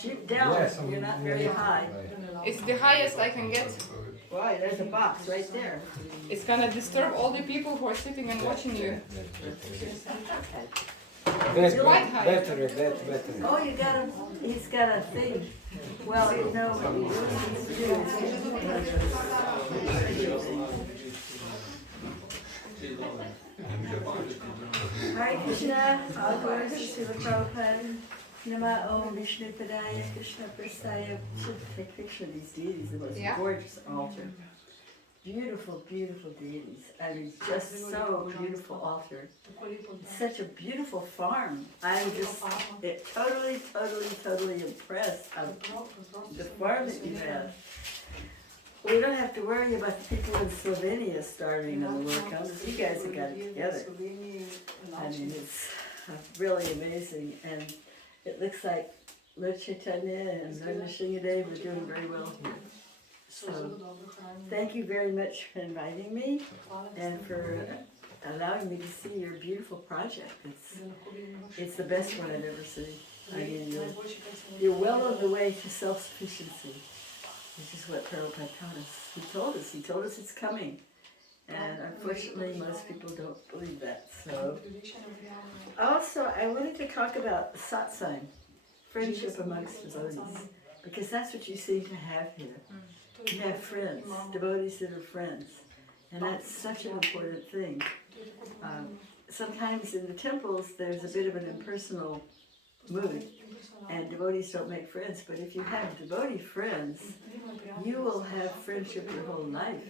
Shoot down, you're not very high. It's the highest I can get. Why, there's a box right there. It's gonna disturb all the people who are sitting and watching you. Better, quite high. better. Oh, you got a, he's got a thing. Well, you know what you really need to do is Hare Krishna, all glories to Srila Prabhupada. Nama Om Vishnu Padaya Krishna Prasaya. Should take a picture of these deities, the most gorgeous altar. Beautiful, beautiful deities. I mean, just so beautiful altar. Such a beautiful farm. I'm just totally impressed of the farm that you have. We don't have to worry about the people in Slovenia starting on the work on this. You guys have got it together. I mean, it's really amazing. And it looks like Lord Chaitanya and Lord Nrsimhadev are doing very well here. So, thank you very much for inviting me and for allowing me to see your beautiful project. It's the best one I've ever seen. I mean, you're well on the way to self-sufficiency, which is what Prabhupada taught us. He told us it's coming. And unfortunately, most people don't believe that. So, also, I wanted to talk about satsang, friendship amongst devotees, because that's what you seem to have here. You have friends, devotees that are friends, and that's such an important thing. Sometimes in the temples there's a bit of an impersonal mood, and devotees don't make friends, but if you have devotee friends, you will have friendship your whole life.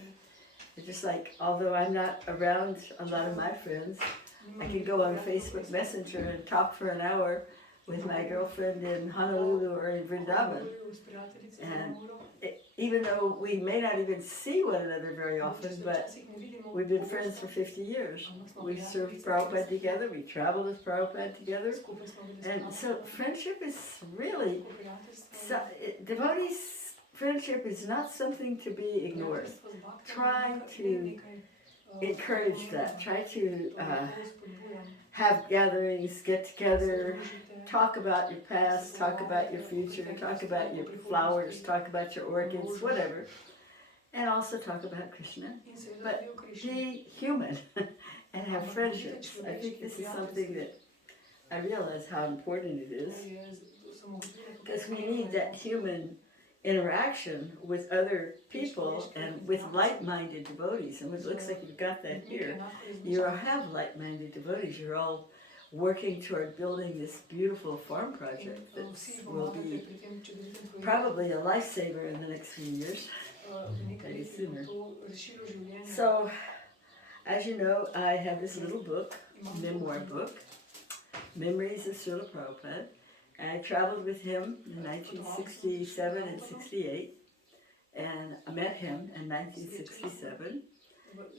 It's just like, although I'm not around a lot of my friends, I can go on Facebook Messenger and talk for an hour with my girlfriend in Honolulu or in Vrindavan. And even though we may not even see one another very often, but we've been friends for 50 years. We served Prabhupada together, we traveled with Prabhupada together. And so friendship is really, devotees' friendship is not something to be ignored. Try to encourage that. Try to have gatherings, get together, talk about your past, talk about your future, talk about your flowers, talk about your orchids, whatever. And also talk about Krishna. But be human and have friendships. I think this is something that I realize how important it is. Because we need that human interaction with other people and with like-minded devotees. And it looks like you've got that here. You have like-minded devotees. You're all working toward building this beautiful farm project that will be probably a lifesaver in the next few years, maybe sooner. So, as you know, I have this little book, memoir book, Memories of Srila Prabhupada. I traveled with him in 1967 and 68, and I met him in 1967.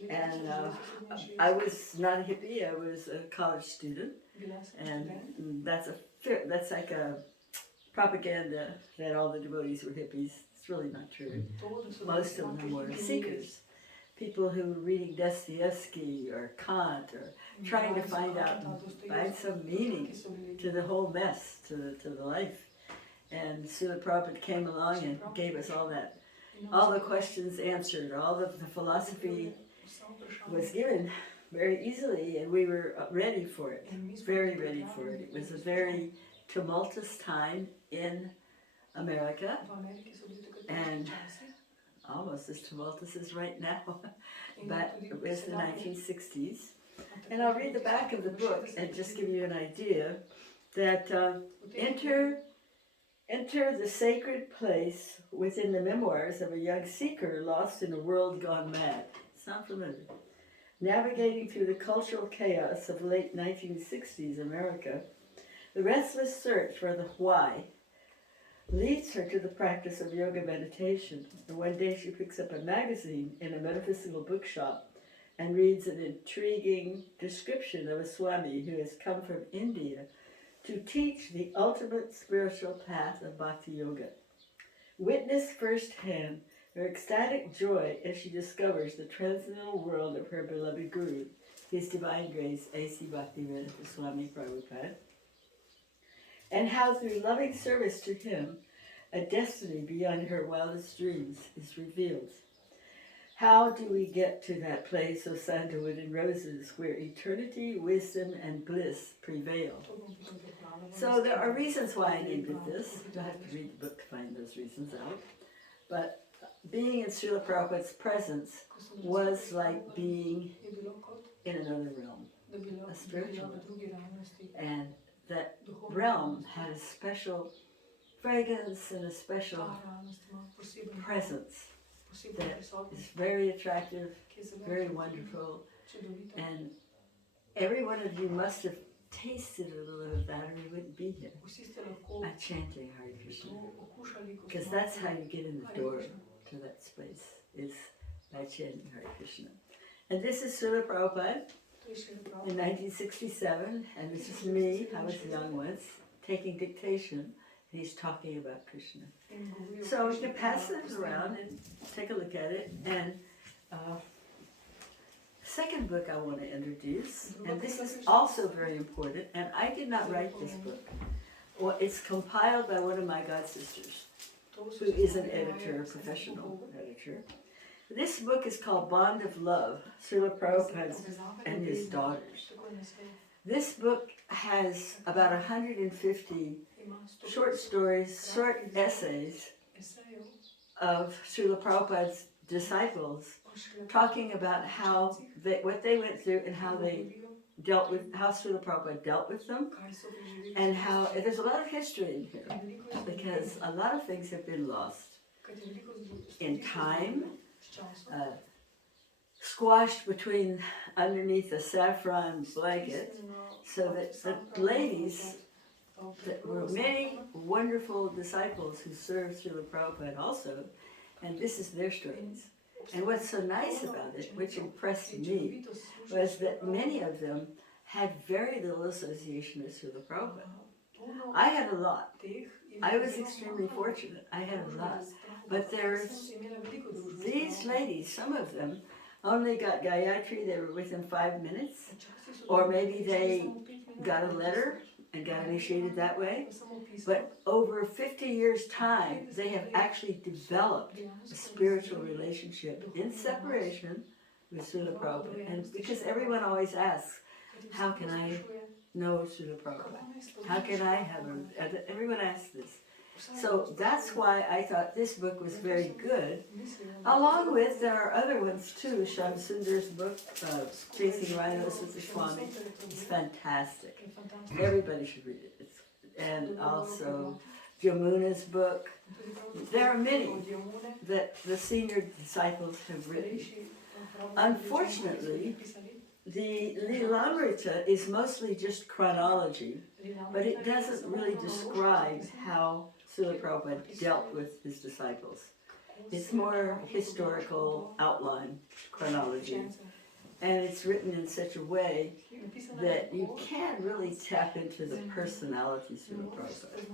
And I was not a hippie, I was a college student, and that's like a propaganda that all the devotees were hippies. It's really not true. Most of them were seekers, people who were reading Dostoevsky or Kant or trying to find some meaning to the whole mess, to the life. And Srila Prabhupada came along and gave us all that. All the questions answered, all the philosophy was given very easily, and we were ready for it, very ready for it. It was a very tumultuous time in America, and almost as tumultuous as right now, but it was the 1960s. And I'll read the back of the book and just give you an idea that Enter the sacred place within the memoirs of a young seeker lost in a world gone mad. Sound familiar? Navigating through the cultural chaos of late 1960s America, the restless search for the why leads her to the practice of yoga meditation. And one day she picks up a magazine in a metaphysical bookshop and reads an intriguing description of a Swami who has come from India to teach the ultimate spiritual path of Bhakti Yoga. Witness firsthand her ecstatic joy as she discovers the transcendental world of her beloved Guru, His Divine Grace, A.C. Bhaktivedanta Swami Prabhupada. and how through loving service to him, a destiny beyond her wildest dreams is revealed. How do we get to that place of sandalwood and roses where eternity, wisdom, and bliss prevail? So there are reasons why I named it this. You'll have to read the book to find those reasons out. But being in Srila Prabhupada's presence was like being in another realm, a spiritual realm. And that realm had a special fragrance and a special presence that is very attractive, very wonderful, and every one of you must have tasted a little of that or you wouldn't be here. By chanting Hare Krishna. Because that's how you get in the door to that space, is by chanting Hare Krishna. And this is Srila Prabhupada in 1967, and this is me, I was young once, taking dictation. He's talking about Krishna. So we can pass this around and take a look at it. And second book I want to introduce, and this is also very important, and I did not write this book. Well, it's compiled by one of my god sisters, who is an editor, a professional editor. This book is called Bond of Love, Srila Prabhupada and his daughters. This book has about 150 short stories, short essays of Srila Prabhupada's disciples talking about what they went through and how they dealt with, how Srila Prabhupada dealt with them, and how there's a lot of history in here because a lot of things have been lost in time, squashed underneath a saffron blanket, so that the ladies, there were many wonderful disciples who served Srila Prabhupada also, and this is their stories. And what's so nice about it, which impressed me, was that many of them had very little association with Srila Prabhupada. I had a lot. I was extremely fortunate. I had a lot. But there's these ladies, some of them only got Gayatri, they were within 5 minutes, or maybe they got a letter and got initiated that way. But over 50 years' time, they have actually developed a spiritual relationship in separation with Srila Prabhupada. And because everyone always asks, how can I know Srila Prabhupada? How can I have him? Everyone asks this. So that's why I thought this book was very good. Along with, there are other ones too. Shyam Sundar's book, Chasing Rhinos with the Swami, is fantastic. Everybody should read it. And also Yamuna's book. There are many that the senior disciples have written. Unfortunately, the Lilamrita is mostly just chronology, but it doesn't really describe how Srila Prabhupada dealt with his disciples. It's more historical outline chronology, and it's written in such a way that you can't really tap into the personality of Srila Prabhupada.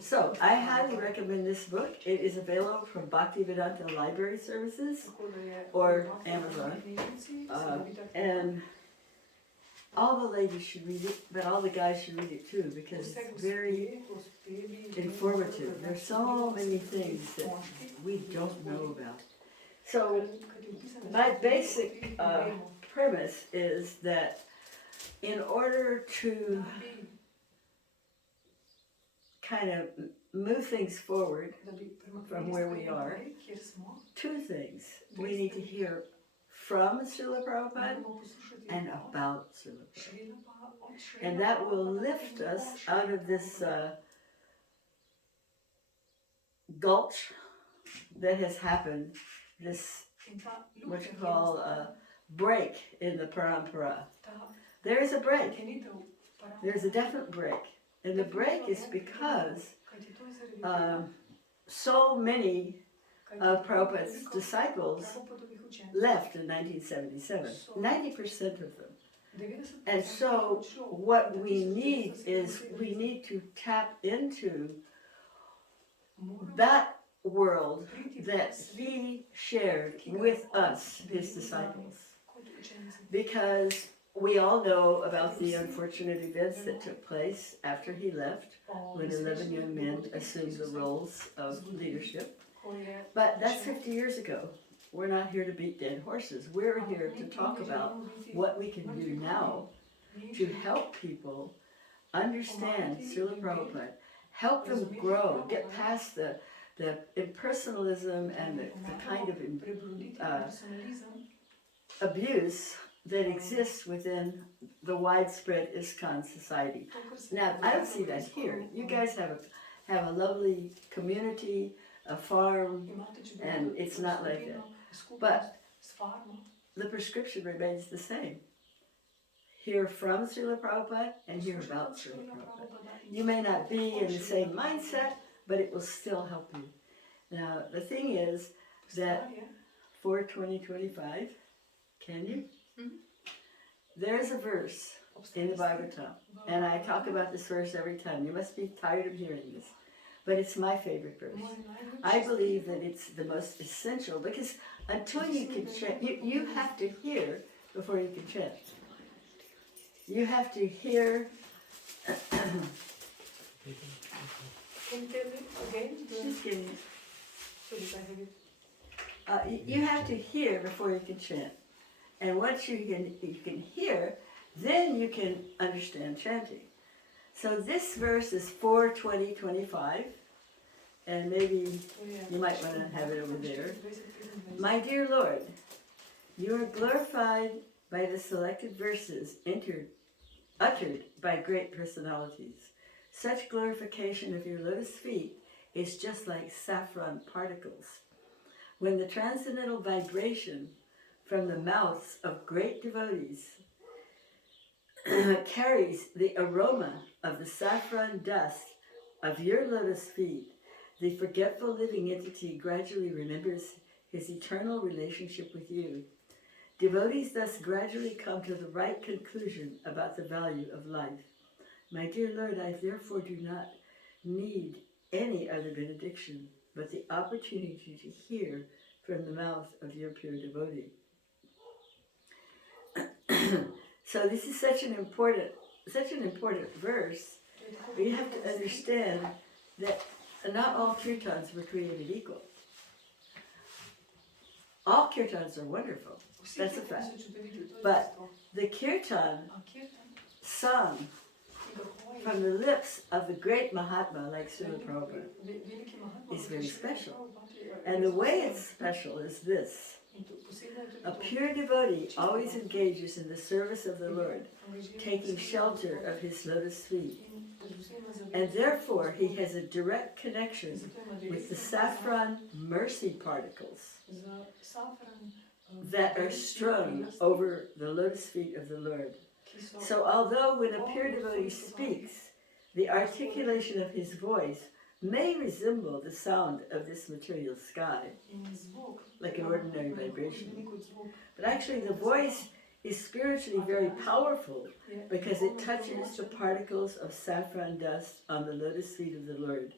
So, I highly recommend this book. It is available from Bhaktivedanta Library Services or Amazon. And all the ladies should read it, but all the guys should read it too, because it's very informative. There's so many things that we don't know about. So, my basic premise is that in order to kind of move things forward from where we are, two things. We need to hear from Srila Prabhupada and about Srila Prabhupada. And that will lift us out of this gulch that has happened, this what you call a break in the parampara. There is a break. There's a definite break. And the break is because so many of Prabhupada's disciples left in 1977, 90% of them. And so what we need is we need to tap into that world that he shared with us, his disciples. Because we all know about the unfortunate events that took place after he left, when 11 young men assumed the roles of leadership. But that's 50 years ago. We're not here to beat dead horses. We're here to talk about what we can do now to help people understand Srila Prabhupada, help them grow, get past the impersonalism and the kind of abuse that exists within the widespread ISKCON society. Now, I don't see that here. You guys have a lovely community, a farm, and it's not like that. But the prescription remains the same. Hear from Srila Prabhupada and hear about Srila Prabhupada. You may not be in the same mindset, but it will still help you. Now, the thing is that for 2025, can you? There's a verse in the Bhagavatam, and I talk about this verse every time. You must be tired of hearing this, but it's my favorite verse. I believe that it's the most essential, because until you can chant, you have to hear before you can chant. You have to hear. Can you tell me again? Just kidding. Sorry, I have it. You have to hear before you can chant. And once you can hear, then you can understand chanting. So this verse is 4:20:25, and maybe you might want to have it over there. My dear Lord, you are glorified by the selected verses uttered by great personalities. Such glorification of your lotus feet is just like saffron particles. When the transcendental vibration from the mouths of great devotees carries the aroma of the saffron dust of your lotus feet, the forgetful living entity gradually remembers his eternal relationship with you. Devotees thus gradually come to the right conclusion about the value of life. My dear Lord, I therefore do not need any other benediction, but the opportunity to hear from the mouth of your pure devotee. So this is such an important verse, but you have to understand that not all kirtans were created equal. All kirtans are wonderful, that's a fact. But the kirtan sung from the lips of the great Mahatma like Srila Prabhupada is very special. And the way it's special is this. A pure devotee always engages in the service of the Lord, taking shelter of his lotus feet. And therefore he has a direct connection with the saffron mercy particles that are strung over the lotus feet of the Lord. So although when a pure devotee speaks, the articulation of his voice may resemble the sound of this material sky, like an ordinary vibration. But actually the voice is spiritually very powerful because it touches the particles of saffron dust on the lotus feet of the Lord.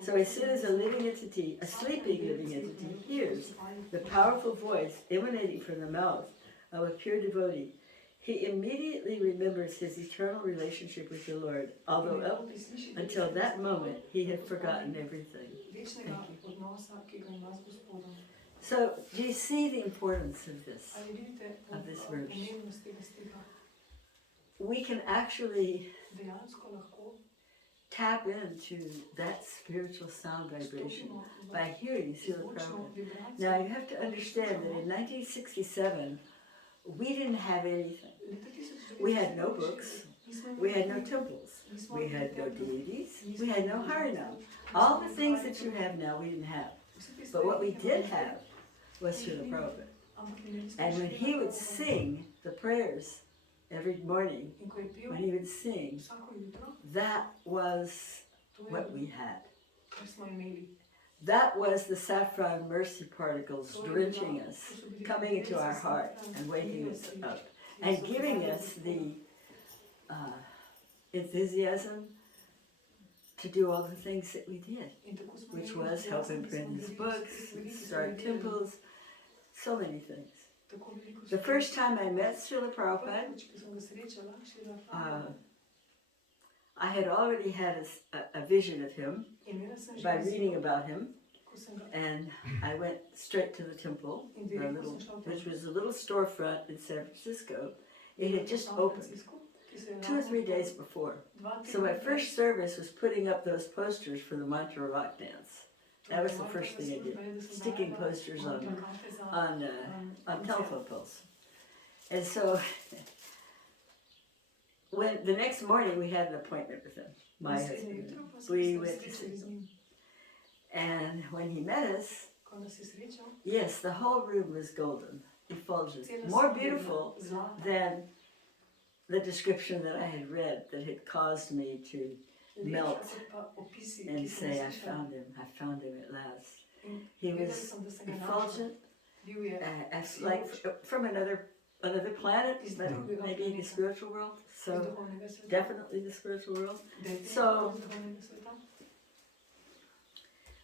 So as soon as a living entity, a sleeping living entity, hears the powerful voice emanating from the mouth of a pure devotee, he immediately remembers his eternal relationship with the Lord, although up until that moment he had forgotten everything. Thank you. So, do you see the importance of this verse? We can actually tap into that spiritual sound vibration by hearing Srila Prabhupada. Now, you have to understand that in 1967, we didn't have anything. We had no books, we had no temples, we had no deities, we had no Harinam. All the things that you have now, we didn't have. But what we did have was Srila Prabhupada. And when he would sing the prayers every morning, when he would sing, that was what we had. That was the saffron mercy particles drenching us, coming into our heart and waking us up, and giving us the enthusiasm to do all the things that we did, which was help him print his books, start temples, so many things. tako veliko The first time I met Srila Prabhupada, prvič, ko sem ga srečala, Šrila uh, Prabhupada, I had already had a vision of him imela sem že by reading vizijo, about him, ko sem ga and I went straight to the temple, in the direktno little, sem šla v which tempelj. was a little storefront in San Francisco. It had just San opened Francisco, ki se je 2 or ravno 3 days before. dva So my tedna first service was putting up those posters for the mantra rock dance. That was the moja first prva thing I did, služba je, da sem sticking dajala posters on plakate za on koncert. telephone poles. And so when the next morning we had an appointment with him, my Naslednje husband. jutro pa smo We se went to see srečali z him. njim. And when he met us, Ko nas je srečal, yes, the whole room was golden, effulgent, cela more soba je bila beautiful zlata, than the description that I had read that had caused me to lepša melt kot pa opisi, ki and sem say, jih I slišala. found him at last. In He vedela was sem, da sem ga našla. effulgent, Bil je as like from another planet, but maybe the spiritual world. iz So duhovnega sveta. definitely the spiritual world. Definitivno So- iz duhovnega sveta.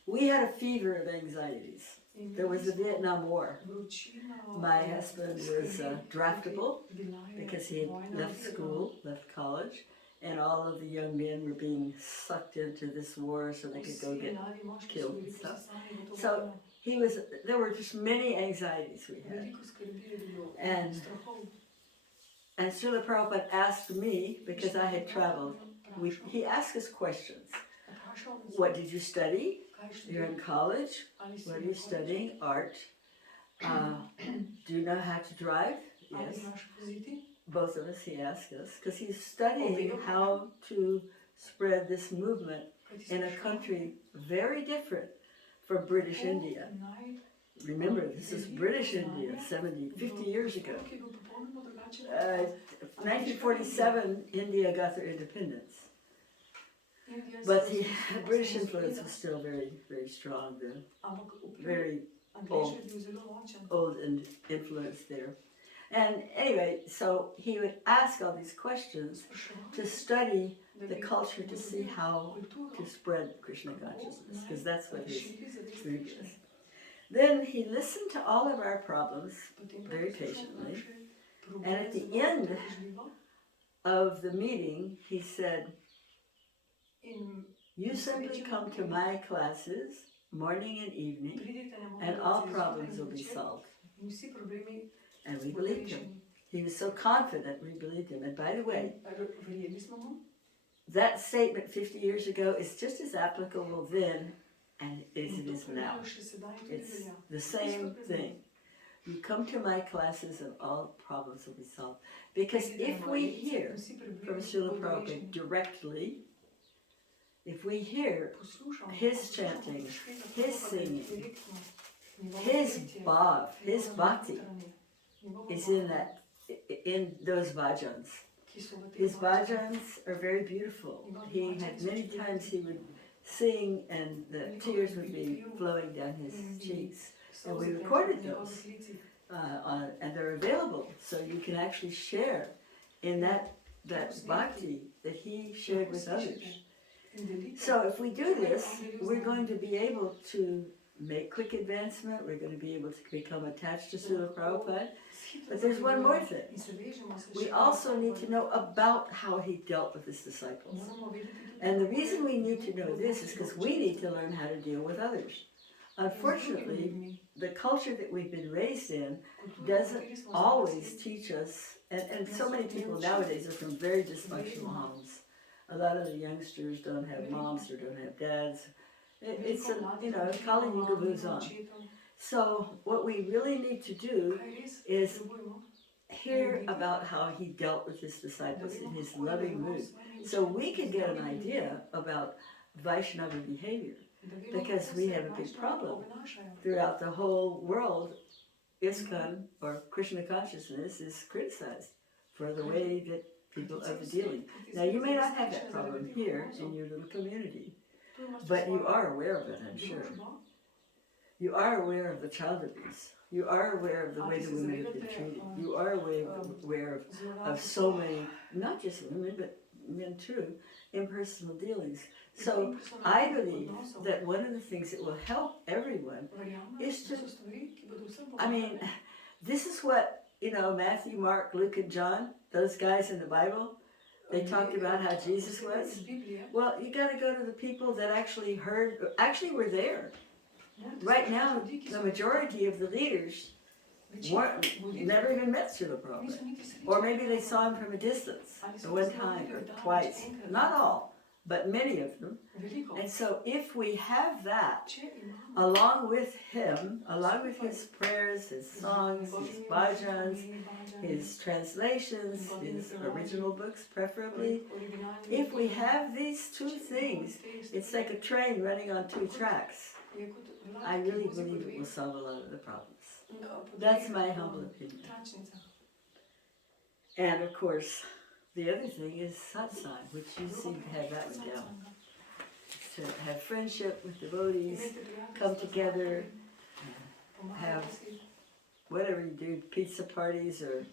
We had a fever of anxieties. In There was the Vietnam War. vročina, My husband was draftable bila je because he had vojna left v school, left college, and all of the young men were being sucked into this war so they could go Vsi get. mladi moški killed so bili and stuff. posesani v to So- vojno. He was. There were just many anxieties we had. Veliko skrbi je bilo, And- strahov. And Srila Prabhupada asked me, because I had traveled, he asked us questions. Vprašal nas je, What did you study? kaj You're in študiraš, college. ali si What are na you koledžu, studying? Art. Do you know how to drive? ali Yes. znaš voziti. Both of us, he asked us, because he's studying how to spread this movement Kaj ti in a sprašuje? country very different from British Kako India. naj Remember, this is British India 70, 50 years ago. ki je bil popolnoma drugačen. 1947, India got their independence. Indija se But je the razvila British osamosvojila, influence was still very, very strong, the ampak vpliv very Angležev je bil zelo močen. old influence there. And anyway, so he would ask all these questions Spraševal to je, study da the bi culture to see ugotovil how kulturo, to spread Krishna kako consciousness, naj because that's what his razširi zavest group Krišne. is. Then he listened to all of our problems Potem pa very poslušal patiently. naše probleme And at the zelo end potrpežljivo. of the meeting, he said, In you simply come to my classes morning and evening, pridite na moje and all lekcije problems zjutraj will in be zvečer solved. in vsi problemi And we bodo believed him. rešeni. He was so confident we believed him. And by the way, Verjeli smo mu. that statement 50 years ago is just as applicable then as it is now. Še sedaj tudi It's velja. the same thing. You come to my classes and all problems will be solved. Because if we hear from Srila Prabhupada directly, if we hear his chanting, his singing, his bhav, his bhakti is in those bhajans. His bhajans are very beautiful. He had many times he would sing and the tears would be flowing down his cheeks. And we recorded those, and they're available, so you can actually share in that bhakti that he shared with others. So if we do this, we're going to be able to make quick advancement, we're going to be able to become attached to Srila Prabhupada. But there's one more thing. We also need to know about how he dealt with his disciples. And the reason we need to know this is because we need to learn how to deal with others. Unfortunately, the culture that we've been raised in doesn't always teach us, and so many people nowadays are from very dysfunctional homes. A lot of the youngsters don't have moms or don't have dads. It's Kali Yuga moves on. So what we really need to do is hear about how he dealt with his disciples in his loving mood, so we can get an idea about Vaishnava behavior, because we have a big problem. Throughout the whole world, ISKCON, or Krishna consciousness, is criticized for the way that people are dealing. Now, you may not have that problem here in your little community, but you are aware of it, I'm sure. You are aware of the child abuse. You are aware of the way the women have been treated. You are aware of so many, not just women, but men too, impersonal dealings. So I believe that one of the things that will help everyone is to, this is what, you know, Matthew, Mark, Luke, and John, those guys in the Bible, they talked about how Jesus was. Well, you got to go to the people that actually were there. Right now, the majority of the leaders never even met Srila Prabhupada. Or maybe they saw him from a distance at one time or twice. Not all, but many of them. And so if we have that, along with him, along with his prayers, his songs, his bhajans, his translations, his original books preferably, if we have these two things, it's like a train running on two tracks. I really believe it will solve a lot of the problems. That's my humble opinion. And of course, the other thing is satsang, which you seem to have that one down. To have friendship with devotees, come together, have whatever you do, pizza parties or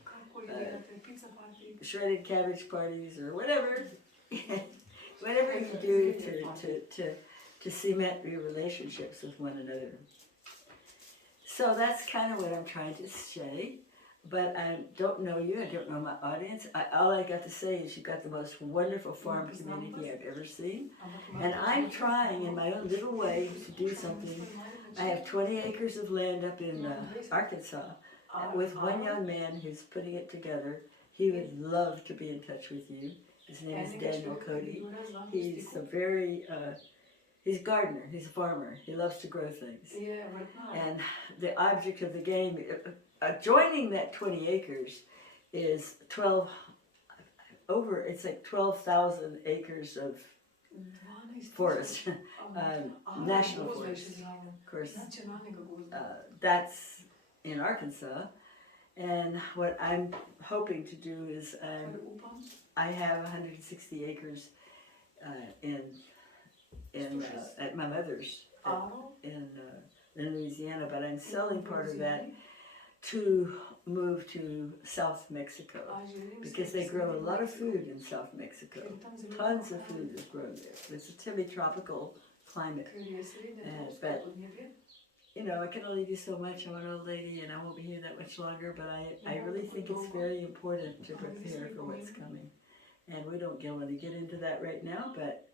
shredded cabbage parties or whatever, whatever you do to cement your relationships with one another. So that's kind of what I'm trying to say. But I don't know you, I don't know my audience. All I got to say is you've got the most wonderful farm community I've ever seen. And I'm trying in my own little way to do something. I have 20 acres of land up in Arkansas with one young man who's putting it together. He would love to be in touch with you. His name is Daniel Cody. He's a very, he's a gardener, he's a farmer. He loves to grow things. And the object of the game, joining that 20 acres is it's like 12,000 acres of forest, national forest. Of course, that's in Arkansas. And what I'm hoping to do is I have 160 acres at my mother's in Louisiana, but I'm selling part of that to move to South Mexico because they grow a lot of food in South Mexico. Tons of food is grown there. It's a semi-tropical climate. But, you know, I can only do so much. I'm an old lady and I won't be here that much longer, but I really think it's very important to prepare for what's coming. And we don't want to get into that right now, but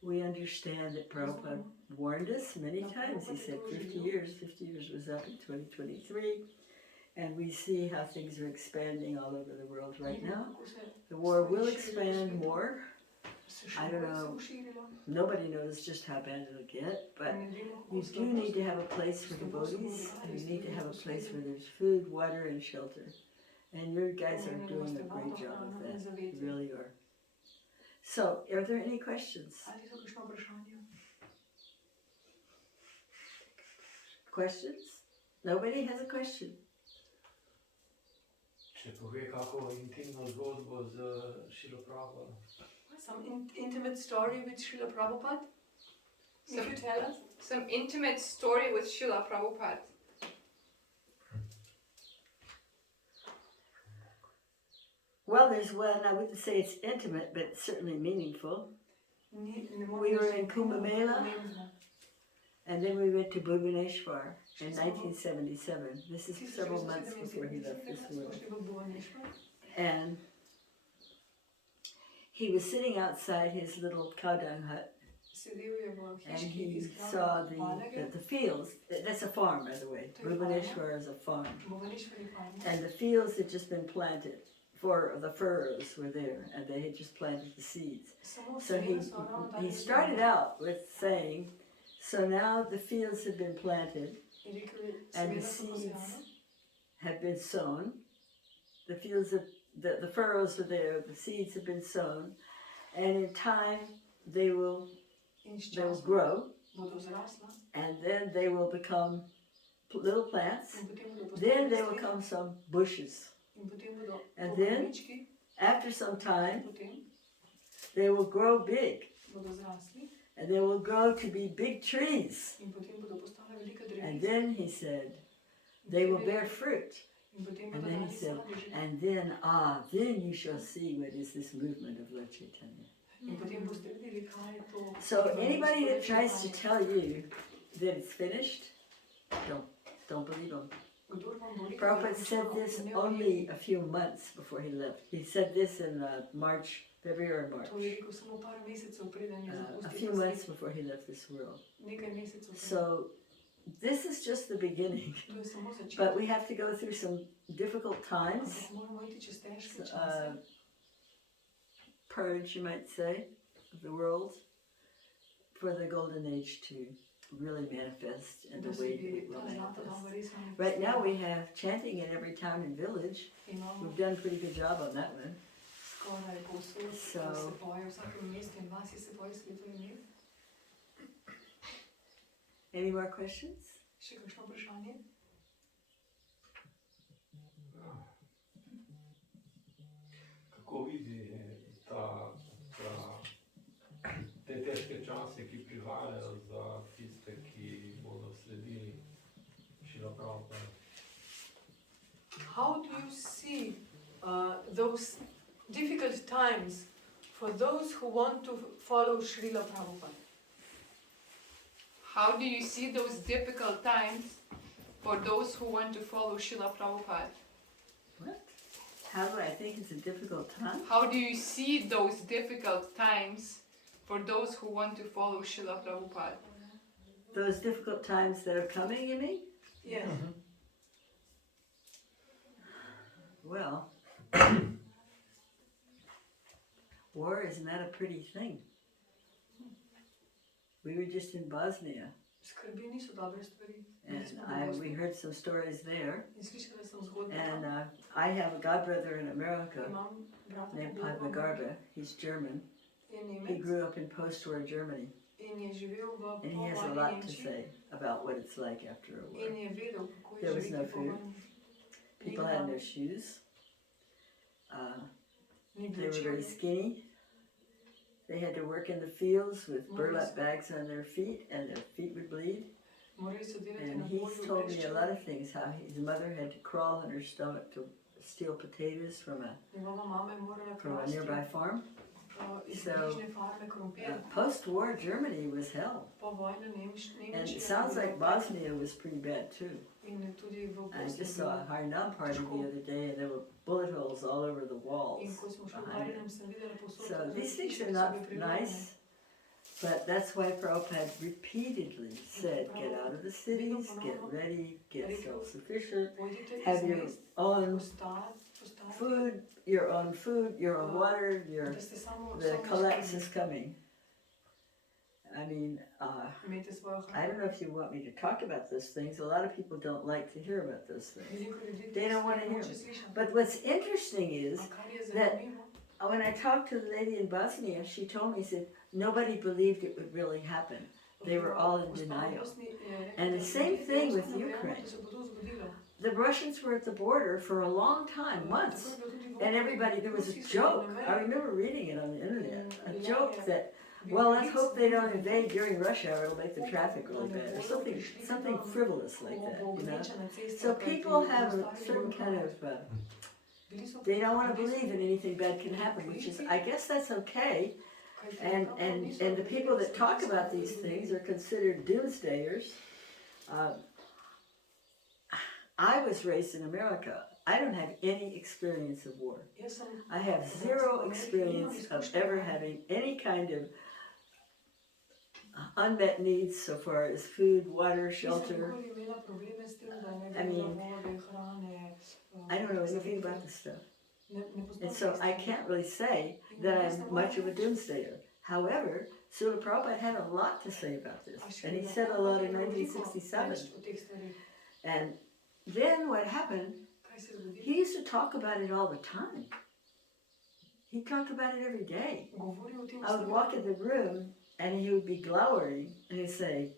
we understand that Prabhupada warned us many times. He said 50 years was up in 2023. And we see how things are expanding all over the world right now. The war will expand more. I don't know, nobody knows just how bad it'll get, but you do need to have a place for devotees, and you need to have a place where there's food, water, and shelter. And you guys are doing a great job of that, you really are. So, are there any questions? Questions? Nobody has a question. Če pove kako intimno zgodbo z Šrilo Prabhupada. Some intimate story with Srila Prabhupada? If you tell us. Some intimate story with Srila Prabhupada. Well, there's one, I wouldn't say it's intimate, but it's certainly meaningful. We were in Kumbh Mela, and then we went to Bhubaneswar in 1977. This is several months before he left this world. And he was sitting outside his little cow dung hut, and he saw the fields. That's a farm, by the way. Bhubaneswar is a farm. And the fields had just been planted. The furrows were there, and they had just planted the seeds. So he started out with saying, so now the fields have been planted, and the seeds have been sown. The fields of the furrows are there, the seeds have been sown, and in time they will grow, and then they will become little plants. Then there will come some bushes, and then after some time they will grow big, and they will grow to be big trees. And then he said, they will bear fruit. And then he said, and then you shall see what is this movement of Lord Chaitanya. So anybody that tries to tell you that it's finished, don't believe them. Kdor vam bo rekel, da Prabhupada je said končal, this ne only a few months before he left. He said this in March, February or March. To je rekel samo par mesecev preden je A zapustil few ta months svet. before he left this world. Nekaj mesecev preden. So this is just the beginning. To je samo But začetek. we have to go through some difficult times, Ampak moramo iti čez težke čase. purge, you might say, of the world, for the golden age to really manifest in Da the se way bi that it ta will zlata doba manifest. res Right now manifestirala. we have chanting in every town and village. Imamo We've done a pretty good job on that one. skoraj povsod, So- se poje v vsakem mestu in vasi se poje sveto ime. Any more questions? Še kakšno vprašanje? Kako vidi te težke čase, ki prihajajo za tiste, ki bodo sledili Šrila Prabhupada? How do you see those difficult times for those who want to follow Srila Prabhupada? How do you see those difficult times for those who want to follow Srila Prabhupada? What? How do I think it's a difficult time? How do you see those difficult times for those who want to follow Srila Prabhupada? Those difficult times that are coming, you mean? Yes. Well, war is not a pretty thing. We were just in Bosnia, Skrbi niso dobre stvari. and Bili smo v Bosni we heard some stories there. in slišala sem zgodbe And tam. I have a godbrother in America Imam brata named po Padma Bogu, Garba. He's German. je He Nemec grew up in post-war Germany, in je živel v and he has a povojni lot to Nemčiji say about what it's like after a war. in je vedel, kako je There was živeti no po food. vojni. People had no shoes. Ni They bilo were very čevljev. skinny. They had to work in the fields with burlap bags on their feet, and their feet would bleed. Morali so delati And na he's polju told brez me a lot čevljev. of things, how his mother had to crawl on her stomach to steal potatoes from Njegova mama je morala a krasti nearby farm. iz So, bližnje farme krompir. Post-war Germany was hell. Po vojni And Nemčija it je sounds bila like Bosnia was pretty bad too. in tudi v I Bosni just je saw a bilo. Harinam party the other day, and there were bullet holes all over the walls. In ko smo šli v behind it. Harinam, sem videla povsod So these things hiše, are ki so not bile prirovnane. nice, but that's why Prabhupada repeatedly said, get out of the cities, get ready, get self-sufficient, Pojdite have iz your mest, own postati, food, your own water, da ste the collapse samooskrbni. is coming. I mean, Imejte svojo I hrano. don't know if you want me to talk about those things. A lot of people don't like to hear about those things. Veliko ljudi They te don't wanna stvari hear noče it. slišati. But what's interesting is, A kar je that zanimivo, when I talked to the lady in Bosnia, she told me, said, nobody believed it would really happen. They were all in gospa v denial. Bosni je rekla, And the da same ljudje thing with dejansko ne verjamejo, Ukraine. da se bo to zgodilo. The Russians were at the border for a long time, months. Tako je bilo tudi v And Ukrajini. everybody, there was a Rusi so joke. na I meji remember reading it on the internet. A bila joke je that, bil well, let's vic, hope they don't invade during rush hour. It'll make the traffic really da ne bad. Or bodo something, prišli something tam, frivolous like ko that, bo you know. gneča na cestah, So kajti people have a ostali certain bodo kind tam. of, Bili so they don't want to bili so- believe in anything bad can happen, which is, I guess that's okay. kajti And, nekako and, niso and the verjeli, people da that se talk bo to about these zgodilo. things are considered doomsdayers. I was raised in America. I don't have any experience of war. Jaz sem I have zero experience of ever having any kind of unmet needs so far as food, water, Nisem shelter. nikoli imela probleme s tem, da ne I bi bilo mean, vode, hrane, I don't know anything zavedke. about this stuff. Ne poznam And so teh I stvari. can't really say that I'm much of a doomsdayer. However, Srila Prabhupada had a lot to say about this. And he said a lot in 1967. Več o teh stvareh. And then what happened, Kaj se je zgodilo? he used to talk about it all the time. He talked about it every day. Govoril o tem I would walk in the room and he would be glowering and he'd say,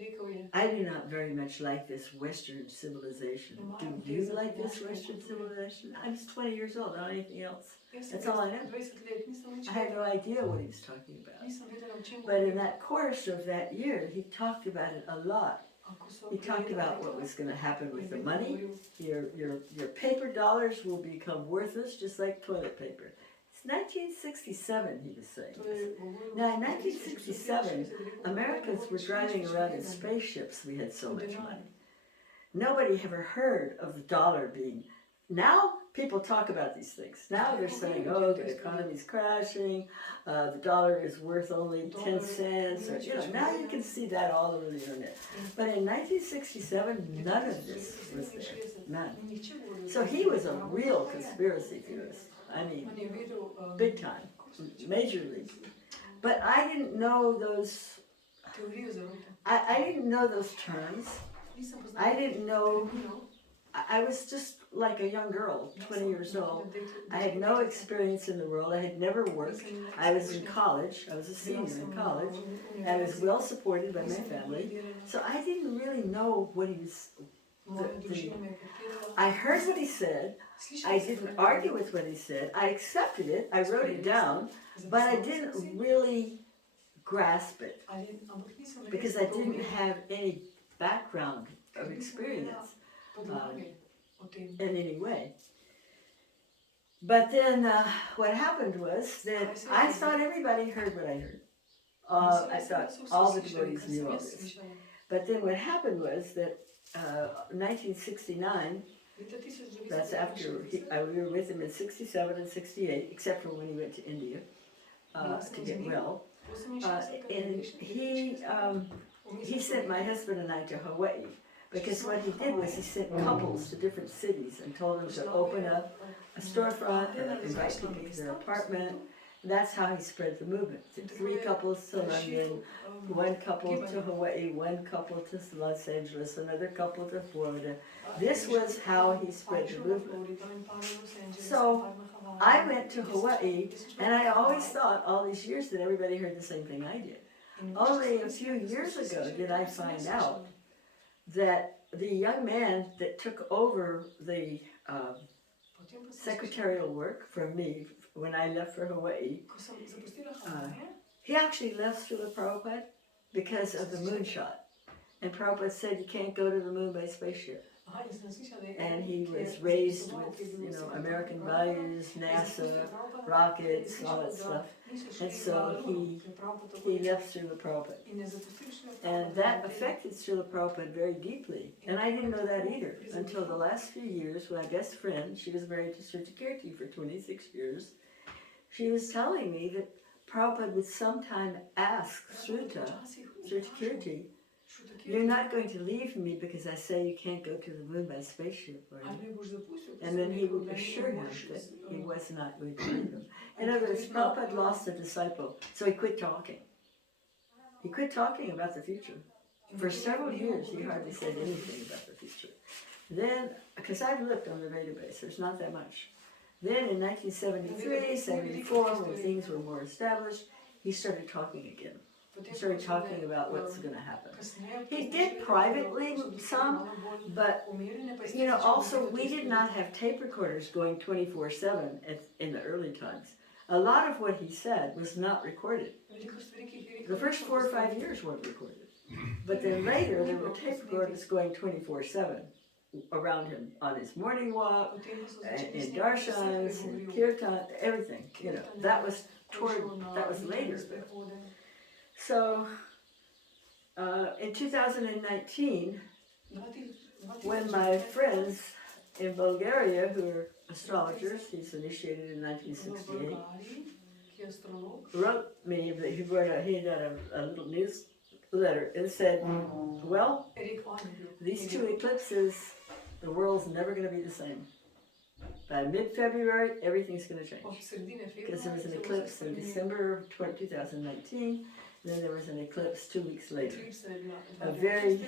Rekel je, I do not very much like this Western civilization. Do you like this Western civilization? I'm just 20 years old, not anything else. jaz sem That's all I know. 20 let, nisem nič I had no vedela. idea what he was talking about. Nisem vedela, o čem But in govori. that course of that year, he talked about it a lot. Ako so He talked gledali about to, what was going to happen je with the vedno money. govoril, Your paper dollars will become worthless just like toilet paper. It's 1967, he was saying to this. je govoril, Now, in da 1967, Americans were driving around in spaceships. We had so much money. nobody ever heard of the dollar being. Now people talk about these things. Now they're saying, oh, the economy's crashing, the dollar is worth only 10 cents. Or, now you can see that all over the internet. But in 1967, none of this was there. None. So he was a real conspiracy theorist. I mean, big time, major league. But I didn't know those. I didn't know those terms. I didn't know. I was just like a young girl, 20 years old. I had no experience in the world. I had never worked. I was in college. I was a senior in college. I was well supported by my family. So I didn't really know what he was. I heard what he said. I didn't argue with what he said. I accepted it. I wrote it down, but I didn't really grasp it because I didn't have any background of experience in any way. But then what happened was that I thought everybody heard what I heard. I thought all the devotees knew all this. But then what happened was that 1969, that's after we were with him in 67 and 68, except for when he went to India to get well. And he sent my husband and I to Hawaii, because what he did was he sent couples to different cities and told them to open up a storefront or invite people to their apartment. That's how he spread the movement. 3 couples to London, 1 couple to Hawaii, 1 couple to Los Angeles, another couple to Florida. This was how he spread the movement. So I went to Hawaii, and I always thought all these years that everybody heard the same thing I did. Only a few years ago did I find out that the young man that took over the secretarial work from me when I left for Hawaii, he actually left Srila Prabhupada because of the moonshot. And Prabhupada said you can't go to the moon by spaceship. And he was raised with, American values, NASA, rockets, all that stuff. And so he left Srila Prabhupada. And that affected Srila Prabhupada very deeply. And I didn't know that either until the last few years when my best friend, she was married to Srutakirti for 26 years, she was telling me that Prabhupada would sometime ask Srutakirti, you're not going to leave me because I say you can't go to the moon by spaceship, are you? And then he would assure him that he was not going to leave him. In other words, Prabhupada lost a disciple, so he quit talking. He quit talking about the future. For several years, he hardly said anything about the future. Then, because I've looked on the database, there's not that much. Then in 1973, 74, when things were more established, he started talking again. He started talking about what's going to happen. He did privately some, but, also we did not have tape recorders going 24/7 in the early times. A lot of what he said was not recorded. The first 4 or 5 years weren't recorded. But then later there were tape recorders going 24/7 around him on his morning walk, in darshans, in kirtan, everything. That was later. So in 2019, when my friends in Bulgaria, who are astrologers, he's initiated in 1968, wrote me, he had a little newsletter and said, well, these 2 eclipses, the world's never going to be the same. By mid-February, everything's going to change. Because there was an eclipse in December of 2019, then there was an eclipse 2 weeks later. A very,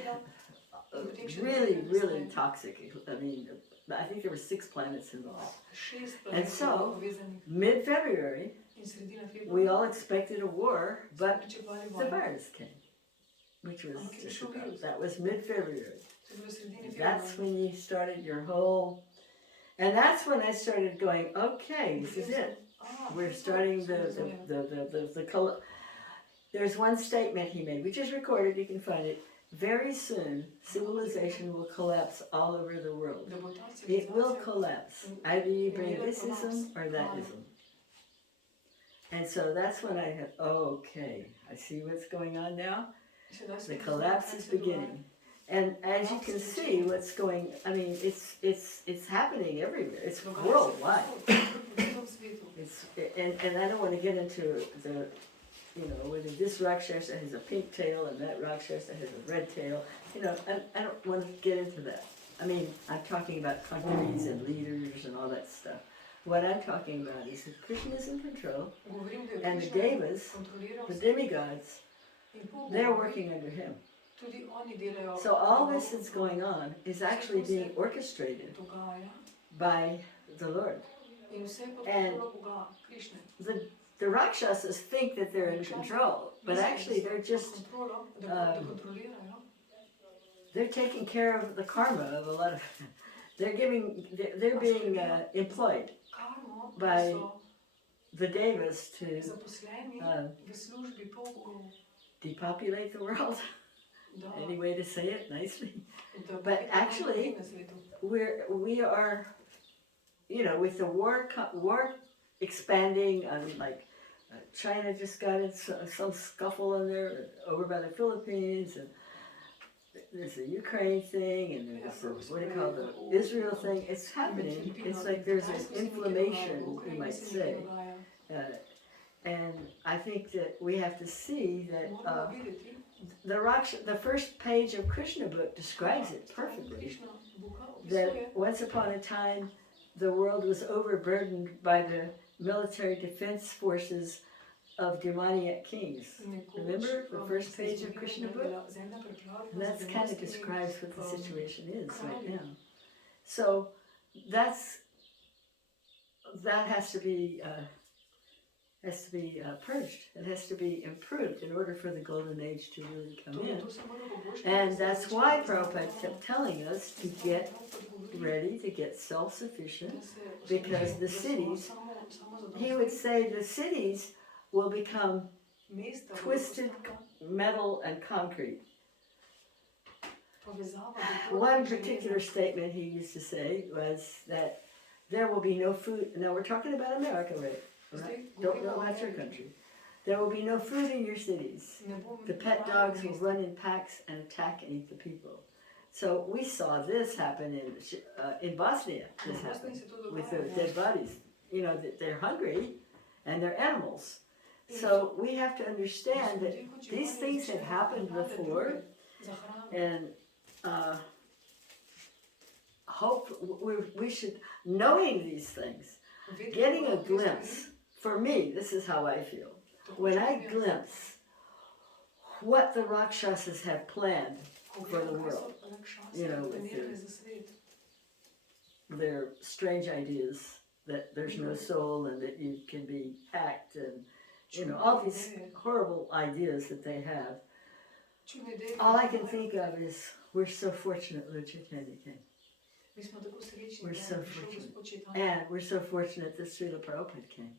really, really toxic, I think there were 6 planets involved. And so, mid-February, we all expected a war, but the virus came, which was difficult. That was mid-February. That's when you started your whole... And that's when I started going, okay, this is it. We're starting the color. There's one statement he made, which is recorded, you can find it. Very soon, civilization will collapse all over the world. It will collapse. Either you bring this ism or that ism. And so that's when I had, okay, I see what's going on now. The collapse is beginning. And as you can see, what's going, I mean, it's happening everywhere. It's Dogaja se worldwide. povsod, po celem svetu. And I don't want to get into the, you know, whether this Rakshasa has a pink tail and that Rakshasa has a red tail. You know, I don't want to get into that. I mean, I'm talking about countries and leaders and all that stuff. What I'm talking about is that Krishna is in control, Govorim, da je and the Krišna devas, kontroliral the vse demigods, in pol they're bogovi, working under him. tudi oni delajo. So all this that's going on is actually being orchestrated dogaja by the Lord. in vse je pod And kontrolo Boga, Krišne. The Rakshasas think that they're in control, but actually they're just, da kontrolirajo. they're taking care of the karma of a lot of, they're being employed Karmo by so the devas to zaposleni v službi polbogov, depopulate the world. da, Any way to say it nicely? da But bo actually, na svetu. we are, you know, with the war expanding, like China just got in some scuffle in there over by the Philippines, and there's the Ukraine thing, and there's the, what do you call the Israel thing. It's happening. It's like there's an inflammation, you might say. And I think that we have to see that Moramo videti, the first page of Krishna book describes it perfectly. Krišna Boga That opisuje, once upon a time, the world was overburdened by the military defense forces of demoniac kings. Remember the first page of Krishna book? And that's kind of describes what the situation is right now. So that has to be purged. It has to be improved in order for the golden age to really come in. And that's why Prabhupada kept telling us to get ready, to get self-sufficient, because the cities, he would say the cities will become twisted metal and concrete. One particular statement he used to say was that there will be no food. Now we're talking about America, right? Don't know about your country. There will be no food in your cities. The pet dogs will run in packs and attack and eat the people. So we saw this happen in Bosnia. This happened with the dead bodies. You know, that they're hungry and they're animals. So we have to understand that these things have happened before, and we should, knowing these things, getting a glimpse. For me, this is how I feel. When I glimpse what the Rakshasas have planned for the world, you know, with their strange ideas that there's no soul and that you can be hacked, and you know, all these horrible ideas that they have. All I can think of is, we're so fortunate Lord Chaitanya came. We're so fortunate. And we're so fortunate that Srila Prabhupada came.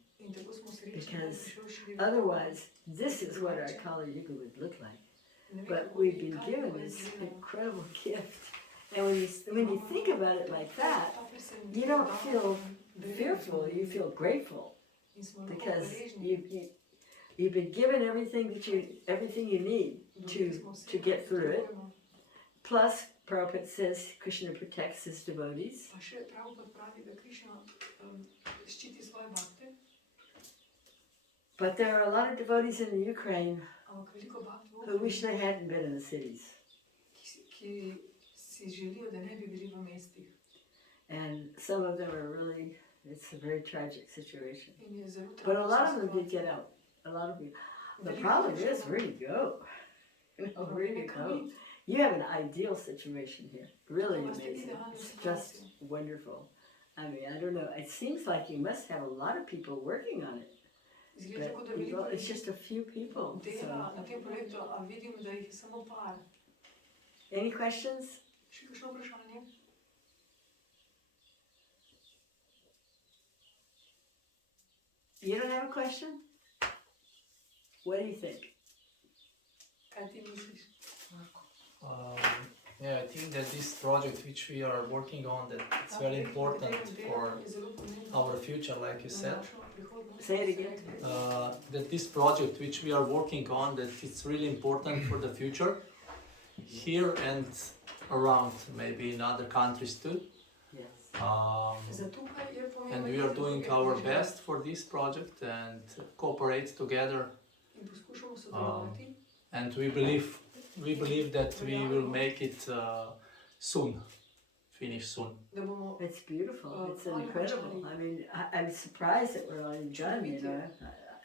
Because otherwise, this is what our Kali Yuga would look like. But we've been given this incredible gift. And when you think about it like that, you don't feel fearful, you feel grateful. Because you've been given everything you need to get through it. Plus, Prabhupada says Krishna protects his devotees. But there are a lot of devotees in the Ukraine who wish they hadn't been in the cities. And some of them are really, it's a very tragic situation. But a lot of them did get out. A lot of you. The problem is, where do you go? You know, where do you go? You have an ideal situation here. Really amazing. It's just wonderful. I mean, I don't know. It seems like you must have a lot of people working on it. But it's just a few people. So. Any questions? You don't have a question? What do you think? Yeah, I think that this project which we are working on, that it's very important for our future, like you said. Say it again. That this project which we are working on, that it's really important for the future. here and around, maybe in other countries too. Yes. Za tukaj je pomembno And we iti are za doing druge our države. best for this project and cooperate together. In poskušamo sodelovati. And we believe that we will make it soon, finish soon. Da bomo It's beautiful. It's Oh, incredible. unfortunately. I mean, I'm surprised that we're already done, you know.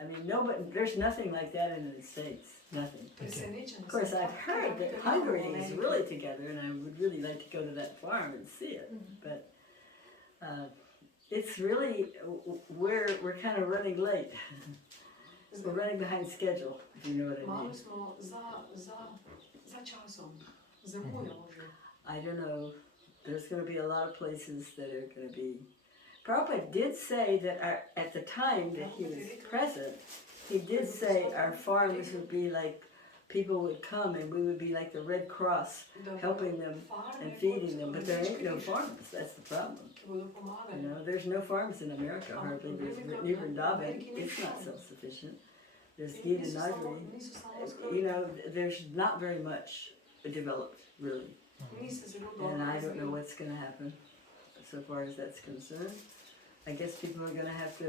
I mean, there's nothing like that in the States. Nothing. presenečena. Of course, I've heard that Hungary is really together, and I would really like to go to that farm and see it. But it's really, we're kind of running late. We're running behind schedule, if you know what I Malo mean. smo za časom. Zamujamo že. I don't know. There's going to be a lot of places that are going to be. Prabhupada did say that at the time that he was present, he did say our farms would be like, people would come and we would be like the Red Cross, helping them and feeding them. But there ain't no farms. That's the problem. You know, there's no farms in America hardly. There's Vrindavan. It's not self-sufficient. There's Gita Nagari. You know, there's not very much developed, really. And I don't know what's going to happen so far as that's concerned. I guess people are going to have to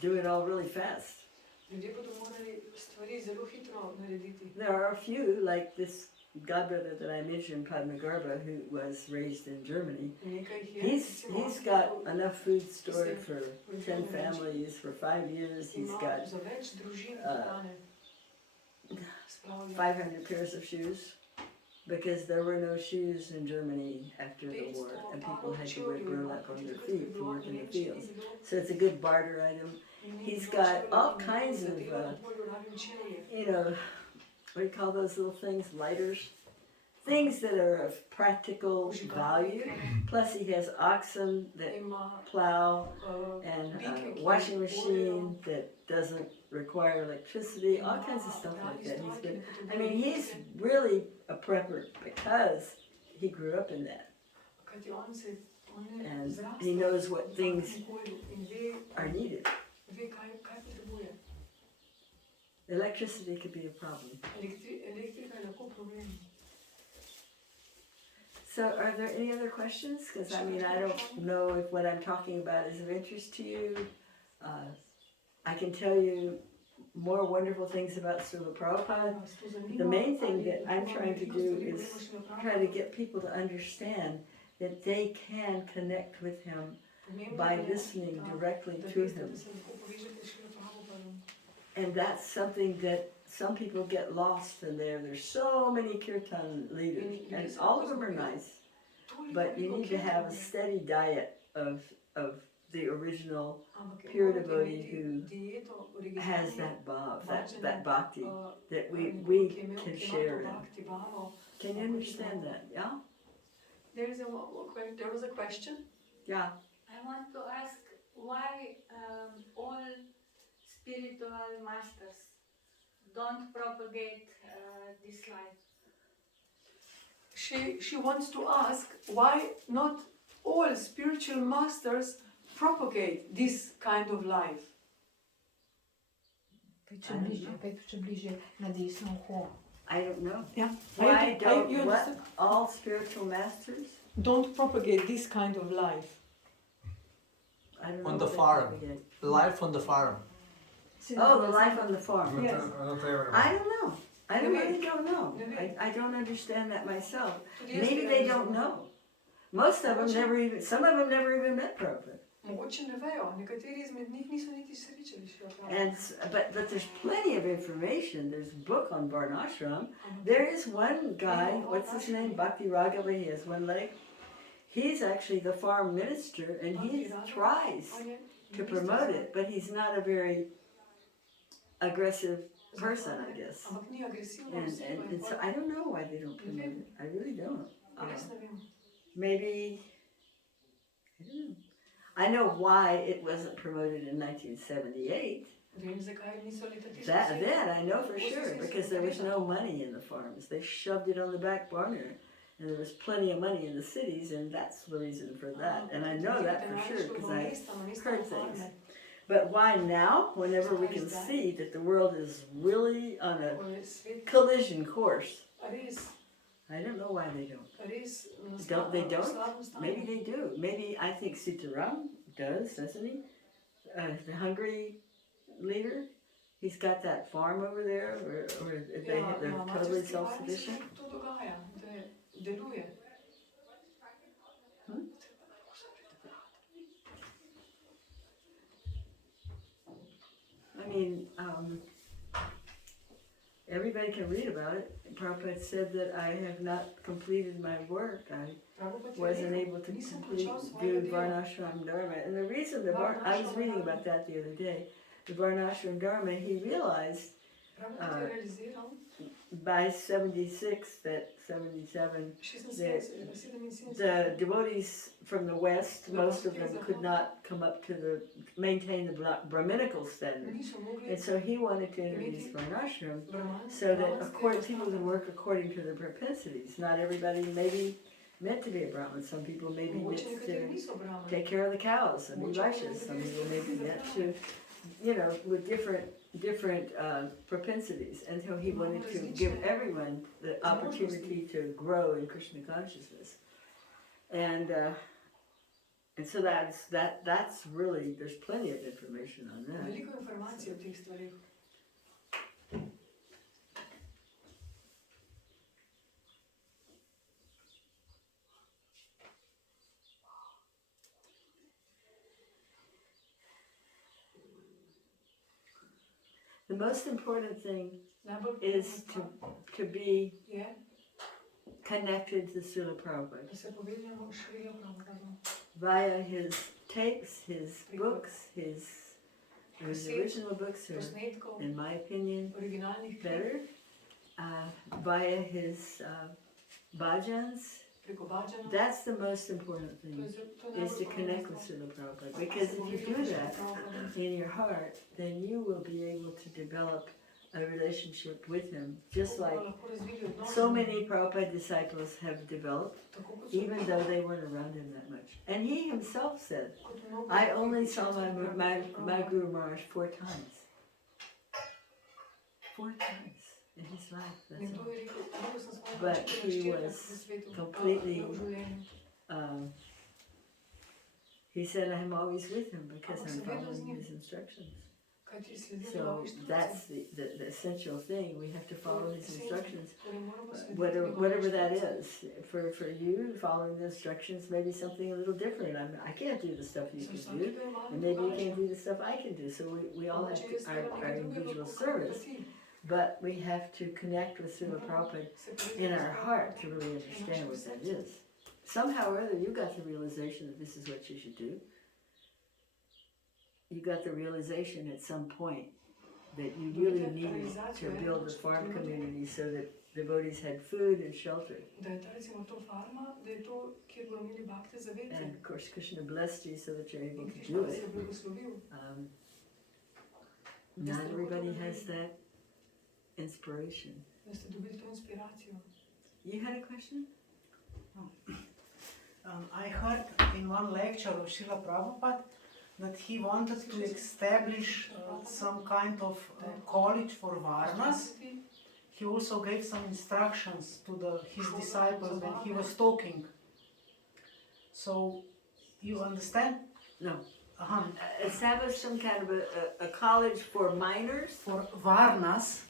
do it all really fast. Ljudje bodo morali stvari zelo hitro narediti. There are a few, like this godbrother that I mentioned, Padmagarbha, who was raised in Germany. Nekaj jih je, He's got enough food stored for 10 families for 5 years. He's ima got za več družin hrane. Spravlja. 500 pairs of shoes because there were no shoes in Germany after the war, and people had to wear burlap on their feet to work in the fields. So it's a good barter item. He's got all kinds of, you know, what do you call those little things? Lighters? Things that are of practical value. Plus he has oxen that plow and a washing machine that doesn't require electricity, all kinds of stuff like that. He's been, I mean, he's really a prepper because he grew up in that. And he knows what things are needed. Electricity could be a problem. So are there any other questions? Because I mean, I don't know if what I'm talking about is of interest to you. I can tell you more wonderful things about Srila Prabhupada. The main thing that I'm trying to do is try to get people to understand that they can connect with him by listening directly to him. And that's something that some people get lost in there. There's so many kirtan leaders, and all of them are nice. But you need to have a steady diet of the original pure devotee who has that bhav, that bhakti that we can share in. Can you understand that? Yeah? There was a question. Yeah. I want to ask why all spiritual masters don't propagate this life. She wants to ask why not all spiritual masters propagate this kind of life. I don't know. Yeah. Why don't you what? understand? All spiritual masters? Don't propagate this kind of life. I don't know On the what they farm. propagate. Life on the farm. Oh, the life on the farm. Yes. I don't know. I really don't know. I don't understand that myself. Maybe they don't know. Most of them never even, some of them never even met Prabhupada. Mogoče ne vejo, nekateri izmed njih niso niti srečali Šrila And but there's plenty of information. There's a book on Varnashram. There is one guy, what's his name? Bhakti Raghava, he has one leg. He's actually the farm minister and he tries to promote it, but he's not a very aggressive person, I guess. Ampak ni agresivna oseba. And so I don't know why they don't promote it. I really don't. Res ne vem. Maybe, I don't know. I know why it wasn't promoted in 1978. Vem, zakaj niso leta That I know for sure, because there was no money in the farms. They shoved it on the back burner. And there was plenty of money in the cities, and that's the reason for that. And I know that for sure, because I heard things. But why now, whenever we can see that the world is really on a collision course? res, I don't know why they don't. res Don't they don't? slavno stanje. Maybe they do. Maybe I think Sitaram does, doesn't he? The Hungary leader, he's got that farm over there, or they're totally mačarski par mislim, self-sufficient. da to dogaja, da deluje. I mean, everybody can read about it. Prabhupada said that I have not completed my work. I wasn't able to do Varnashram Dharma. And the reason I was reading about that the other day, the Varnashram Dharma, he realized by 76, that 77, the devotees from the West, most of them could not come up to maintain the Brahminical standard. And so he wanted to introduce Varnashram so that people can work according to their propensities. Not everybody may be meant to be a Brahmin. Some people may be meant to take care of the cows and be righteous. Some people may be meant to, with different propensities. And so he wanted to give everyone the opportunity to grow in Krishna consciousness. And so that's really, there's plenty of information on that. Veliko informacij o teh stvareh. The most important thing Najbolj is to be je, connected to Srila Prabhupada da se povežemo s Šrilo Prabhupado. via his tapes, his books, his original books are, Posnetkov, in my opinion, originalnih knjig, better. Via his bhajans. preko bhajanov. That's the most important To thing, je is to connect with Srila Prabhupada. Because if you do that in your heart, then you will be able to develop a relationship with him, just like so many Prabhupada disciples have developed, even though they weren't around him that much. And he himself said, I only saw my Guru Maharaj 4 times. 4 times in his life, that's all. But he was completely, he said, I'm always with him because I'm following his instructions. So that's the essential thing. We have to follow his instructions, whatever that is. For you, following the instructions may be something a little different. I can't do the stuff you can do, and maybe you can't do the stuff I can do. So we all have our individual service, but we have to connect with Srila Prabhupada in our heart to really understand what that is. Somehow or other, you got the realization that this is what you should do. You got the realization at some point that you really needed to build a farm community so that devotees had food and shelter. And of course, Krishna blessed you so that you're able to do it. Not everybody has that inspiration. You had a question? I heard in one lecture of Srila Prabhupada that he wanted to establish some kind of college for Varnas. He also gave some instructions to his disciples when he was talking. So, you understand? No. Establish some kind of a college for minors? For Varnas.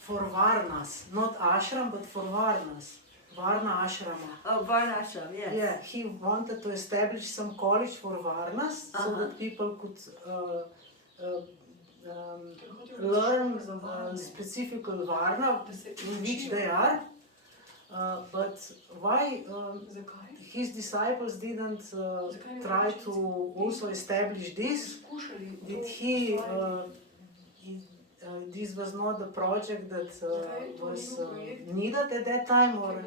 For Varnas. Not ashram, but for Varnas. Varna ashrama. Oh, Varnashram, yes. Yeah, he wanted to establish some college for Varnas so that people could learn specific Varna in which they are. But why his disciples didn't try to also establish this? Did he this was not the project that was needed at that time, or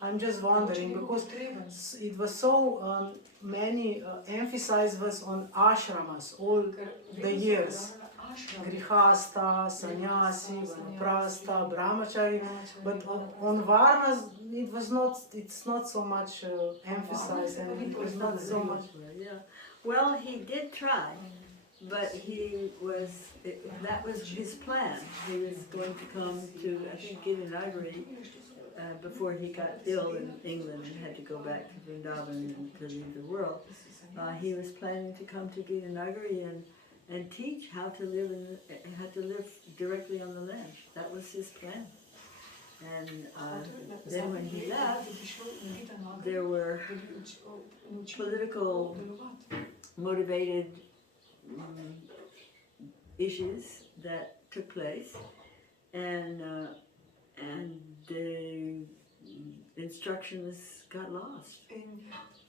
I'm just wondering, because it was so many emphasis was on ashramas all the years. Grihasta, sannyasi, vanaprastha, brahmachari, but on Varnas it's not so much emphasized, and it was not so much. Yeah. Well, he did try, but that was his plan. He was going to come to, I think, Girinagari before he got ill in England and had to go back to Vrindavan and to leave the world. He was planning to come to Girinagari and teach how to live directly on the land. That was his plan. And then when he left, there were political motivated issues that took place, and the instructions got lost.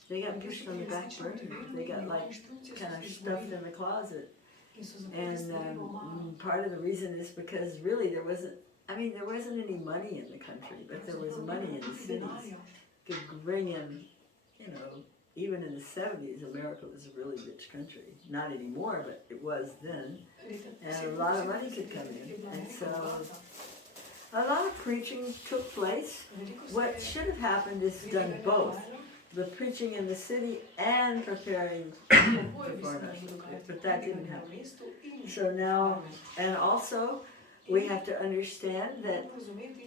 They got pushed on the back burner. They got kind of stuffed in the closet. And part of the reason is because really there wasn't any money in the country, but there was money in the cities. Could bring in, even in the 70s, America was a really rich country. Not anymore, but it was then. And a lot of money could come in. And so a lot of preaching took place. What should have happened is done both. The preaching in the city and preparing for foreigners. But that didn't happen. So now, and also, we have to understand that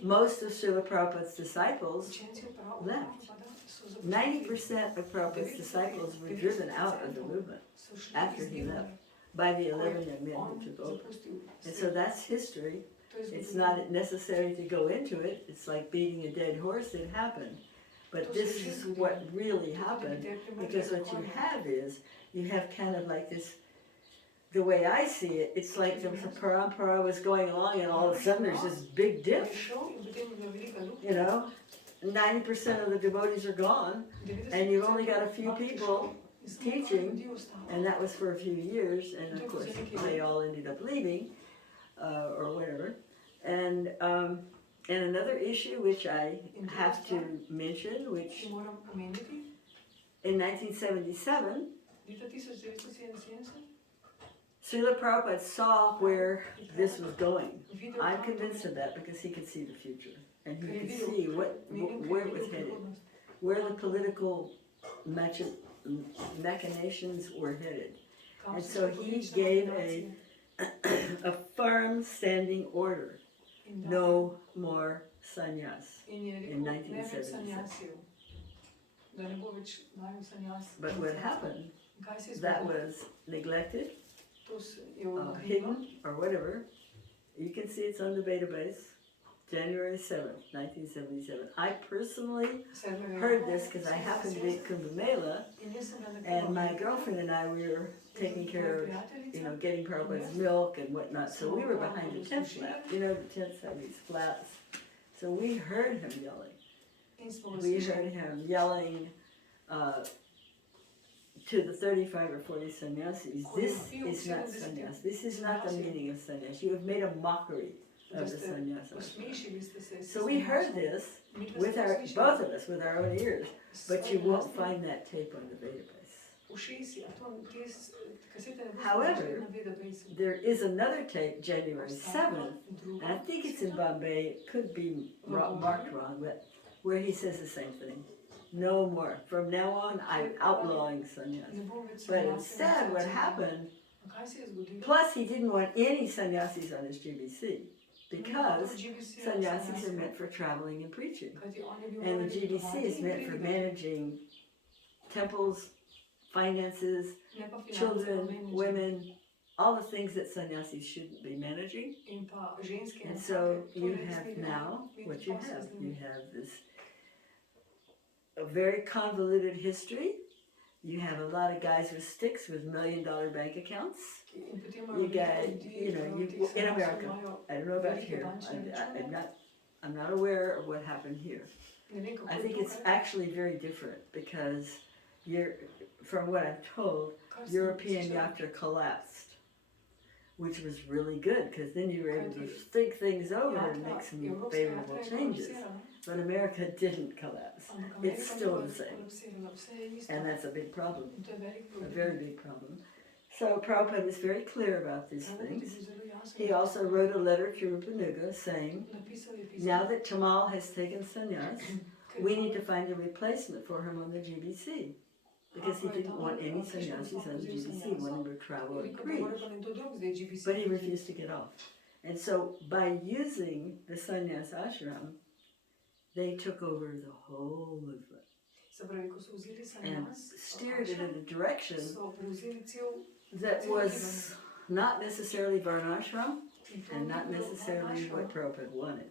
most of Srila Prabhupada's disciples left. 90% of Prabhupada's disciples were driven out of the movement after he left by the 11 young men who took over. And so that's history. It's not necessary to go into it. It's like beating a dead horse. It happened. But this is what really happened, because what you have is, you have kind of like this, the way I see it, it's like the parampara was going along and all of a sudden there's this big dip. 90% of the devotees are gone, and you've only got a few people teaching, and that was for a few years, and of course they all ended up leaving, or whatever. And another issue which I have to mention, which in 1977, Srila Prabhupada saw where this was going. I'm convinced of that because he could see the future. And he could see where it was headed, where the political machinations were headed. And so he gave a firm standing order. No more sannyas in 1977. But what happened, that was neglected, hidden, or whatever. You can see it's on the database. January 7th, 1977. I personally heard this because I happened to be at Kumbh Mela, and my girlfriend and I, we were taking care of, getting Prabhupada's milk and whatnot, so we were behind the tent flap. The tents have these flaps. So we heard him yelling. We heard him yelling to the 35 or 40 sannyasis, this is not sannyas, this is not the meaning of sannyas. You have made a mockery of the sannyasa. So we heard this with both of us, with our own ears, but you won't find that tape on the database. However, there is another tape, January 7th, and I think it's in Bombay, it could be marked wrong, but where he says the same thing. No more. From now on, I'm outlawing sannyas. But instead, what happened, plus he didn't want any sannyasis on his GBC. Because sannyasis are meant for traveling and preaching. And the GBC is meant for managing temples, finances, children, women, all the things that sannyasis shouldn't be managing. And so you have now what you have. You have this a very convoluted history. You have a lot of guys with sticks with $1 million bank accounts. You got, in America. I don't know about here. I'm not aware of what happened here. I think it's actually very different because from what I'm told, European yatra collapsed, which was really good because then you were able to think things over and make some favorable changes. But America didn't collapse. It's still the same. And that's a big problem, a very big problem. So Prabhupada was very clear about these things. He also wrote a letter to Rupanuga saying, now that Tamal has taken sannyas, we need to find a replacement for him on the GBC. because he didn't want any sannyasis on the GBC, he wanted to travel and preach. But he refused to get off. And so by using the sannyas ashram, they took over the whole movement and steered it in a direction that was not necessarily Varnashram and not necessarily what Prabhupada wanted.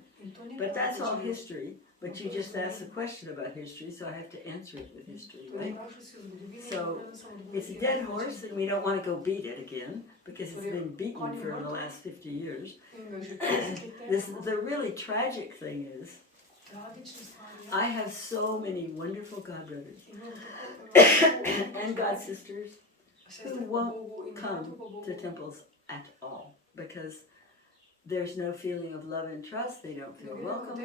But that's all history. But you just asked a question about history, so I have to answer it with history, right? So it's a dead horse, and we don't want to go beat it again because it's been beaten for the last 50 years. The really tragic thing is, I have so many wonderful godbrothers and god sisters who won't come to temples at all because there's no feeling of love and trust. They don't feel welcome.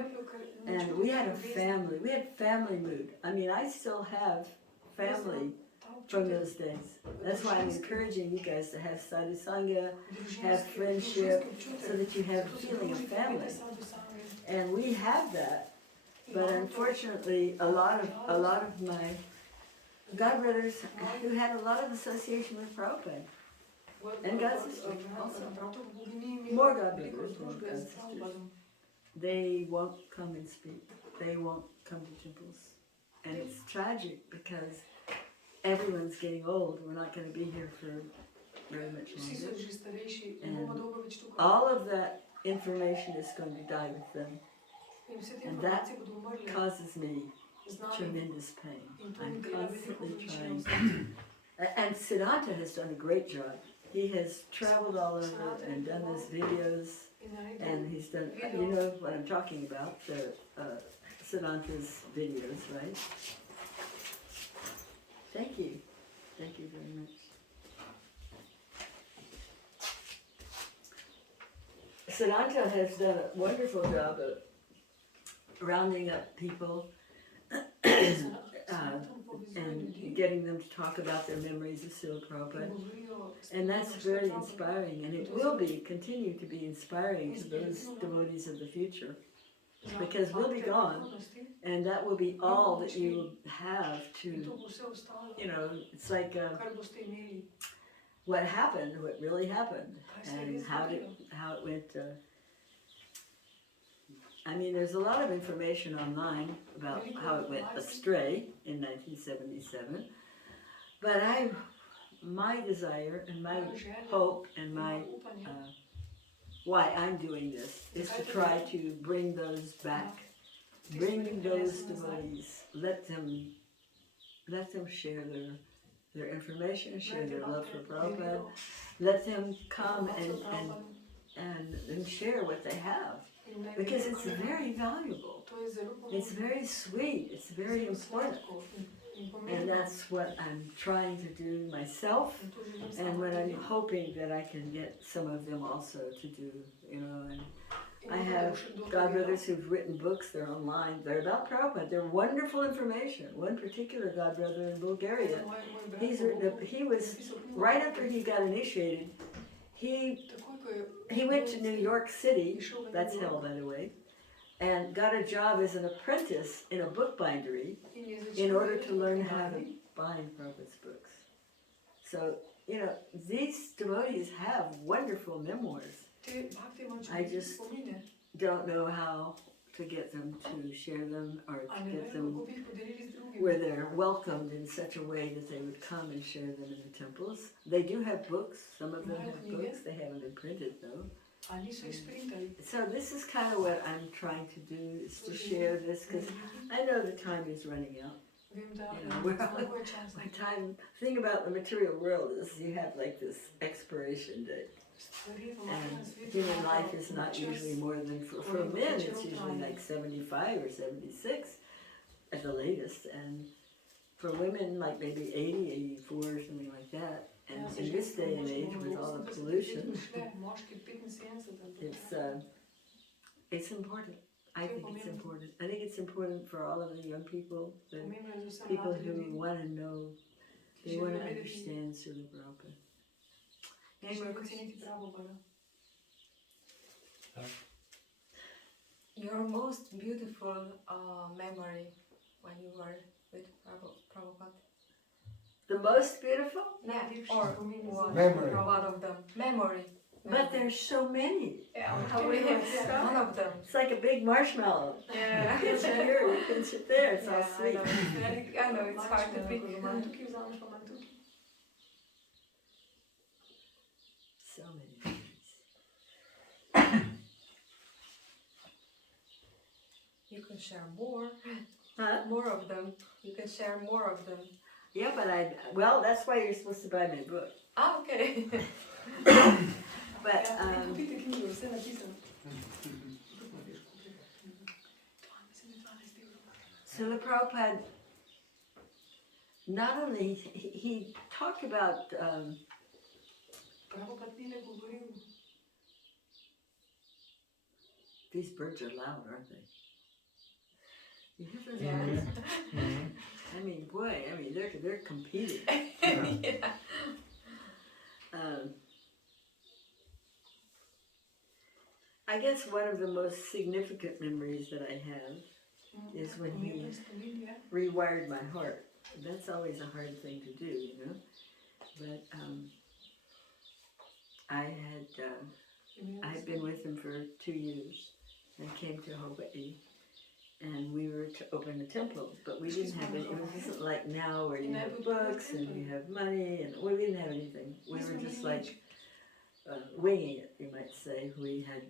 And we had family mood. I mean, I still have family from those days. That's why I'm encouraging you guys to have sadhu sangha, have friendship, so that you have a feeling of family. And we have that, but unfortunately, a lot of my godbrothers who had a lot of association with Prabhupada. And god sisters also. More godbrothers, more god sisters. They won't come and speak. They won't come to temples. And it's tragic because everyone's getting old. We're not going to be here for very much longer. And all of that information is going to die with them. And that causes me tremendous pain. I'm constantly trying. And Siddhanta has done a great job. He has traveled all over and done these videos, and he's done, you know what I'm talking about, the Siddhanta's videos, right? Thank you. Thank you very much. Siddhanta has done a wonderful job of rounding up people and getting them to talk about their memories of Srila Prabhupada. And that's very inspiring, and it will continue to be inspiring to those devotees of the future. Because we'll be gone, and that will be all that you have to, you know, it's like what happened, what really happened, and how it went. I mean, there's a lot of information online about how it went astray in 1977, but my desire and my hope and my why I'm doing this is to try to bring those back, bring those devotees, let them share their information, share their love for Prabhupada, let them come and share what they have. Because it's very valuable, it's very sweet, it's very important. And that's what I'm trying to do myself, and what I'm hoping that I can get some of them also to do, you know. And I have godbrothers who've written books, they're online, they're about Prabhupada, they're wonderful information. One particular godbrother in Bulgaria, he was, right after he got initiated, he went to New York City, that's hell by the way, and got a job as an apprentice in a bookbindery in order to learn how to bind Prabhupada's books. So, you know, these devotees have wonderful memoirs. I just don't know how to get them to share them or to get them where they're welcomed in such a way that they would come and share them in the temples. They do have books, some of them have books, they haven't been printed though. So this is kind of what I'm trying to do, is to share this, because I know the time is running out. You know, my time, thing about the material world is you have like this expiration date. And human life is not usually more than, for men it's usually like 75 or 76 at the latest, and for women like maybe 80, 84 or something like that. And in this day and age with all the pollution, it's important. I think it's important. I think it's important for all of the young people, the people who want to know, they want to understand Srila Prabhupada. Any more questions? Your most beautiful memory when you were with Prabhupada? The most beautiful? Najljepši Or spomin one. Memory. one of them. Memory. But there's so many. Yeah, We have one of them. It's like a big marshmallow. Yeah. Pinch it here, you pinch it there. It's all Yeah, I sweet. know, it's very, I know, it's hard to pick. Imam tukaj, vzameš pa manj tukaj. So many memories. You can share more Huh? of them. You can share more of them. Yeah, but well, that's why you're supposed to buy my book. Ah, okay. But Kupite knjigo, vse napisano. Srila Prabhupada, not only, he talked about, Prabhupada ni le govoril. these birds are loud, aren't they? You hear those Yeah. birds? Mhm. I mean, boy, they're competing. Yeah. I guess one of the most significant memories that I have is when he rewired my heart. That's always a hard thing to do, you know. But I had been with him for 2 years and came to Hawaii, and we were to open a temple, but we didn't have any. It wasn't like now where you have books and you have money, and we didn't have anything. We were just like winging it, you might say. We had.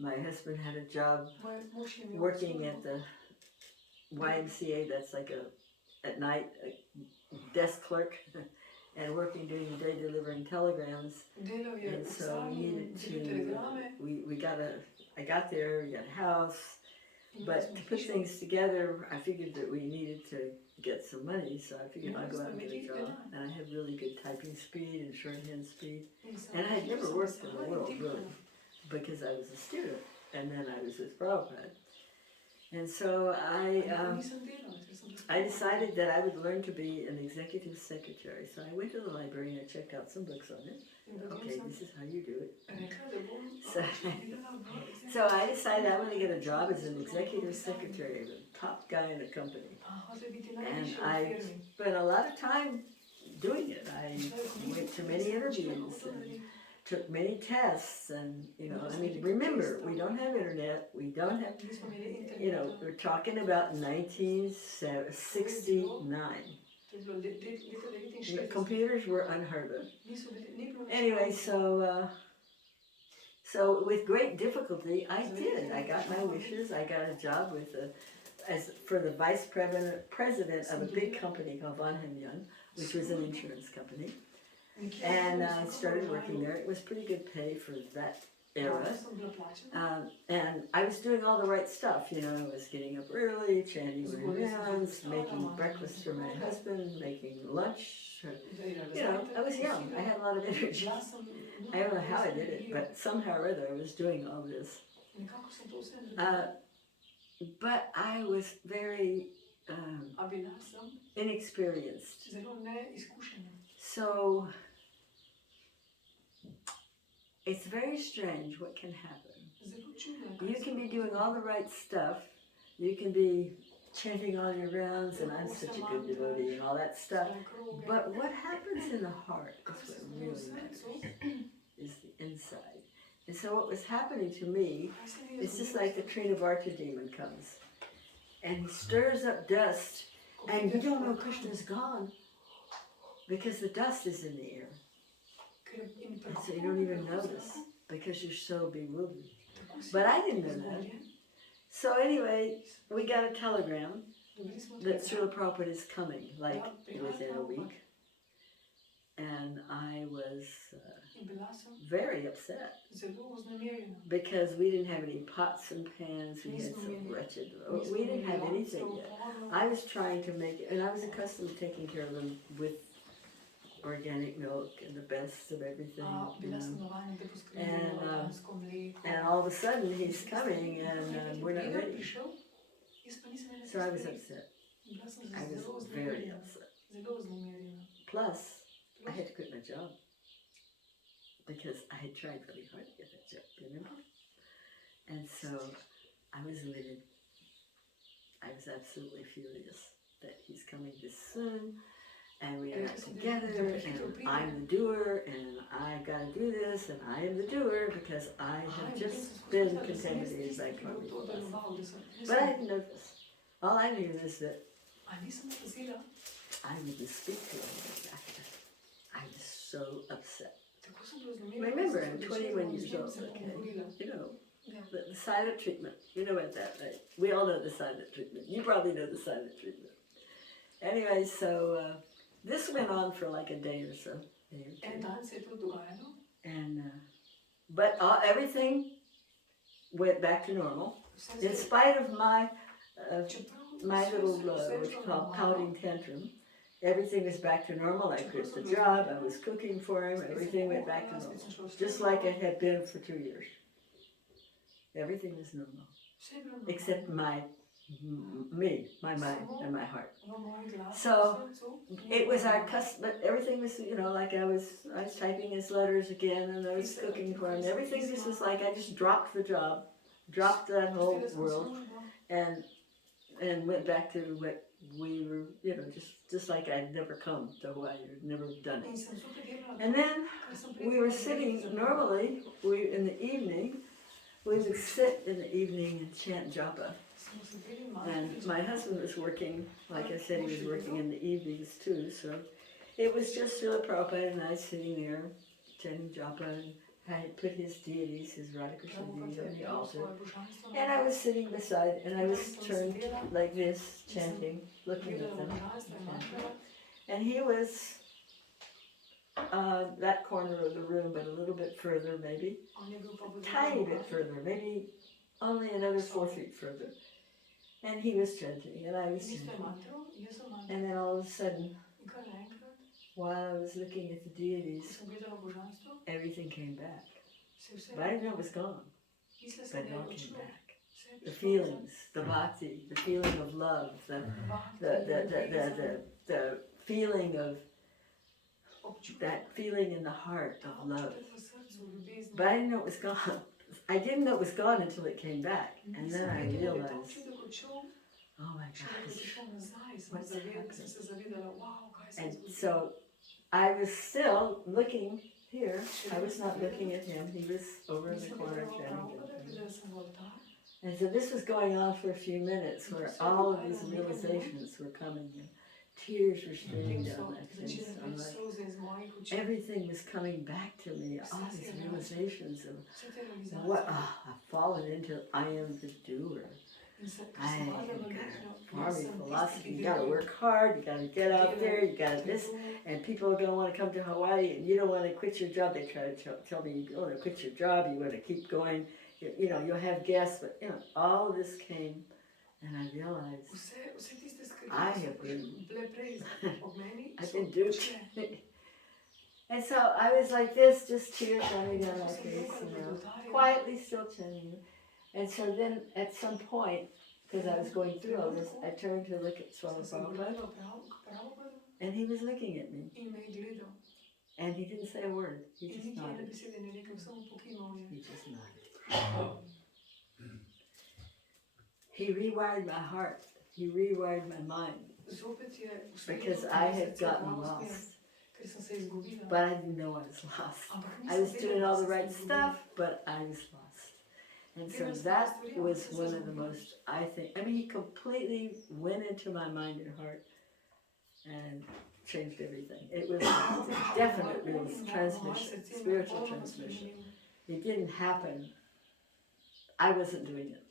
My husband had a job working at the YMCA, that's like at night, a desk clerk, and working during the day delivering telegrams. And so we needed to, I got there, we got a house, but to put things together, I figured that we needed to get some money, so I figured I'd go out and get a job. And I had really good typing speed and shorthand speed, and I had never worked in the world, really, because I was a student, and then I was with Prabhupada. And so I decided that I would learn to be an executive secretary. So I went to the library and I checked out some books on it. Okay, this is how you do it. So I decided I want to get a job as an executive secretary, the top guy in the company. And I spent a lot of time doing it. I went to many interviews and took many tests, and I mean, remember, we don't have internet, we don't have, we're talking about 1969. Computers were unheard of. Anyway, so with great difficulty, I did. I got my wishes. I got a job for the vice president of a big company called Von Young, which was an insurance company. And I started working there. It was pretty good pay for that era. And I was doing all the right stuff. I was getting up early, chanting my rounds, making breakfast for my husband, making lunch. I was young. I had a lot of energy. I don't know how I did it, but somehow or other I was doing all this. But I was very inexperienced. So it's very strange what can happen. You can be doing all the right stuff. You can be chanting all your rounds, and I'm such a good devotee and all that stuff. But what happens in the heart is what really matters, is the inside. And so what was happening to me, it's just like the Trinavarta demon comes. And he stirs up dust, and you don't know Krishna's gone, because the dust is in the air. And so you don't even notice, because you're so bewildered. But I didn't know that. So anyway, we got a telegram that Srila Prabhupada is coming, like within a week. And I was very upset, because we didn't have any pots and pans. We had some wretched, we didn't have anything yet. I was trying to make it, and I was accustomed to taking care of them with organic milk and the best of everything. And all of a sudden he's coming, and we're not ready. So I was upset. I was very upset. Plus, I had to quit my job, because I had tried really hard to get that job, remember? And so I was livid. I was absolutely furious. that he's coming this soon, and we are not together, and I'm the doer, and I gotta do this, and I am the doer because I have just been contaminated by karmic philosophy. But I didn't know this. All I knew is that I wouldn't speak to him after. I was so upset. Remember, I'm 21 years old, okay? You know, the silent treatment. You know what that, right? We all know the silent treatment. You probably know the silent treatment. Anyway, so this went on for like a day or so. And, but everything went back to normal. In spite of my little, what you call, pouting tantrum, everything was back to normal. I quit the job, I was cooking for him, everything went back to normal. Just like it had been for 2 years. Everything was normal. Except my mind and my heart. So it was our custom, but everything was, you know, like I was typing his letters again, and I was cooking for him. Everything just was like I just dropped the job, dropped that whole world, and went back to what we were, you know, just like I'd never come to Hawaii, I'd never done it. And then we were sitting normally. In the evening, we would sit in the evening and chant japa. And my husband was working, like I said, he was working in the evenings too, so it was just Srila Prabhupada and I sitting there chanting japa, and I put his deities, his Radhakrishna deity on the altar. And I was sitting beside, and I was turned like this, chanting, looking at them, chanting. And he was that corner of the room, but a little bit further maybe, a tiny bit further, maybe only another 4 feet further. And he was chanting, and I was chanting. And then all of a sudden, while I was looking at the deities, everything came back. But I didn't know it was gone, but it all came back. The feelings, the bhakti, the feeling of love, the feeling of, that feeling in the heart of love. But I didn't know it was gone. I didn't know it was gone until it came back. And then I realized, oh my gosh, what's happening? And so I was still looking here. I was not looking at him. He was over in the corner chanting. And so this was going on for a few minutes, where all of these realizations were coming and tears were streaming down my face. I'm like, everything was coming back to me, all these realizations of what I've fallen into. I am the doer. I am farming philosophy. You gotta work hard, you gotta get out there, you gotta this, and people are gonna want to come to Hawaii, and you don't want to quit your job. They try to tell me you don't want to quit your job, you want to keep going. You know, you'll have guests, but you know, all of this came, and I realized I have been, I've been duped. And so I was like this, just tears running down my face, you know, quietly still chanting. And so then at some point, because I was going through all this, I turned to look at Swami Prabhupada, and he was looking at me. And he didn't say a word, he just nodded. He just nodded. He rewired my heart, he rewired my mind, because I had gotten lost. But I didn't know I was lost. I was doing all the right stuff, but I was lost. And so that was one of the most, I think, I mean, he completely went into my mind and heart and changed everything. It was definitely transmission, spiritual transmission. It didn't happen. I wasn't doing it.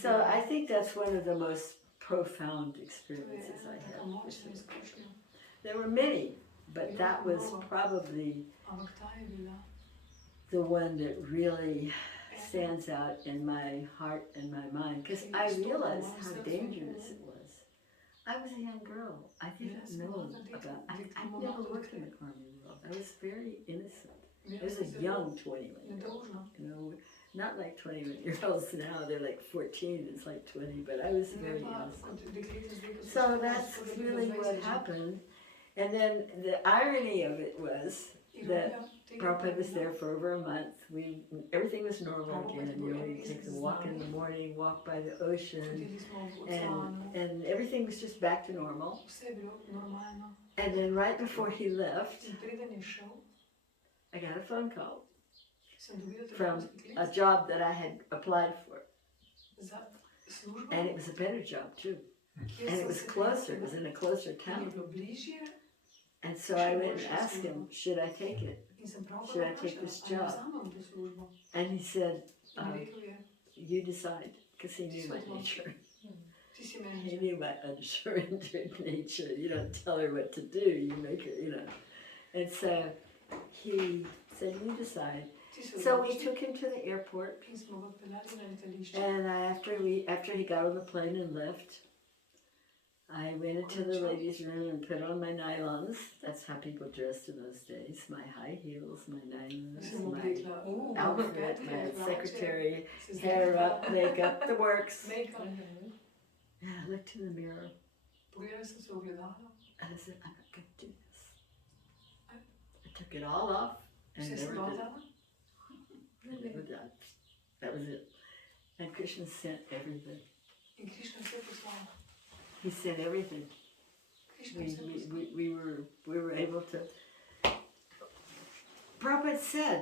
So I think that's one of the most profound experiences I had. There were many, but that was probably the one that really stands out in my heart and my mind, because I realized how dangerous it was. I was a young girl. I didn't know about, I'd never worked in the karma world. I was very innocent. I was a young 21-year-old, you know, not like 21-year-olds now, they're like 14, it's like 20, but I was very innocent. So that's really what happened. And then the irony of it was that Prabhupada was there for over a month. Everything was normal again. You know, you take the water walk in the morning, walk by the ocean, Hodili smo v oceanu, and everything was just back to normal. vse je bilo normalno. And then right before he left, In preden je šel, I got a phone call sem dobila from telefonski a klic job that I had applied for. za službo, And it was a better job too. kjer And it sem was se closer, it was in a closer ki je town. bilo bližje And so I went and asked him, should I take it? in sem prav Should I take vprašala, this ali job? vzamem to službo. And he said, In rekel je, you decide, because he knew my nature. ti si He menedžer. knew my unsurrendered nature. You don't tell her what to do, you make her, you know. And so he said, you decide. Ti se So we odloči. took him to the airport. In smo ga odpeljali na letališče. And after he got on the plane and left, I went into the ladies' room and put on my nylons. That's how people dressed in those days. My high heels, my nylons, Sem my oblekla outfit, my hlače, secretary, se hair zdela, up, makeup, the works. make-up. And I looked in the mirror Pogledala sem se v ogledalo, and I said, I'm not going to do this. I took it all off and vse sem never dol did. dala I never done. That was it. And Krishna sent everything. in Krišna je vse poslala. He sent everything. Krišna je vse poslala. We were able to. Prabhupada said,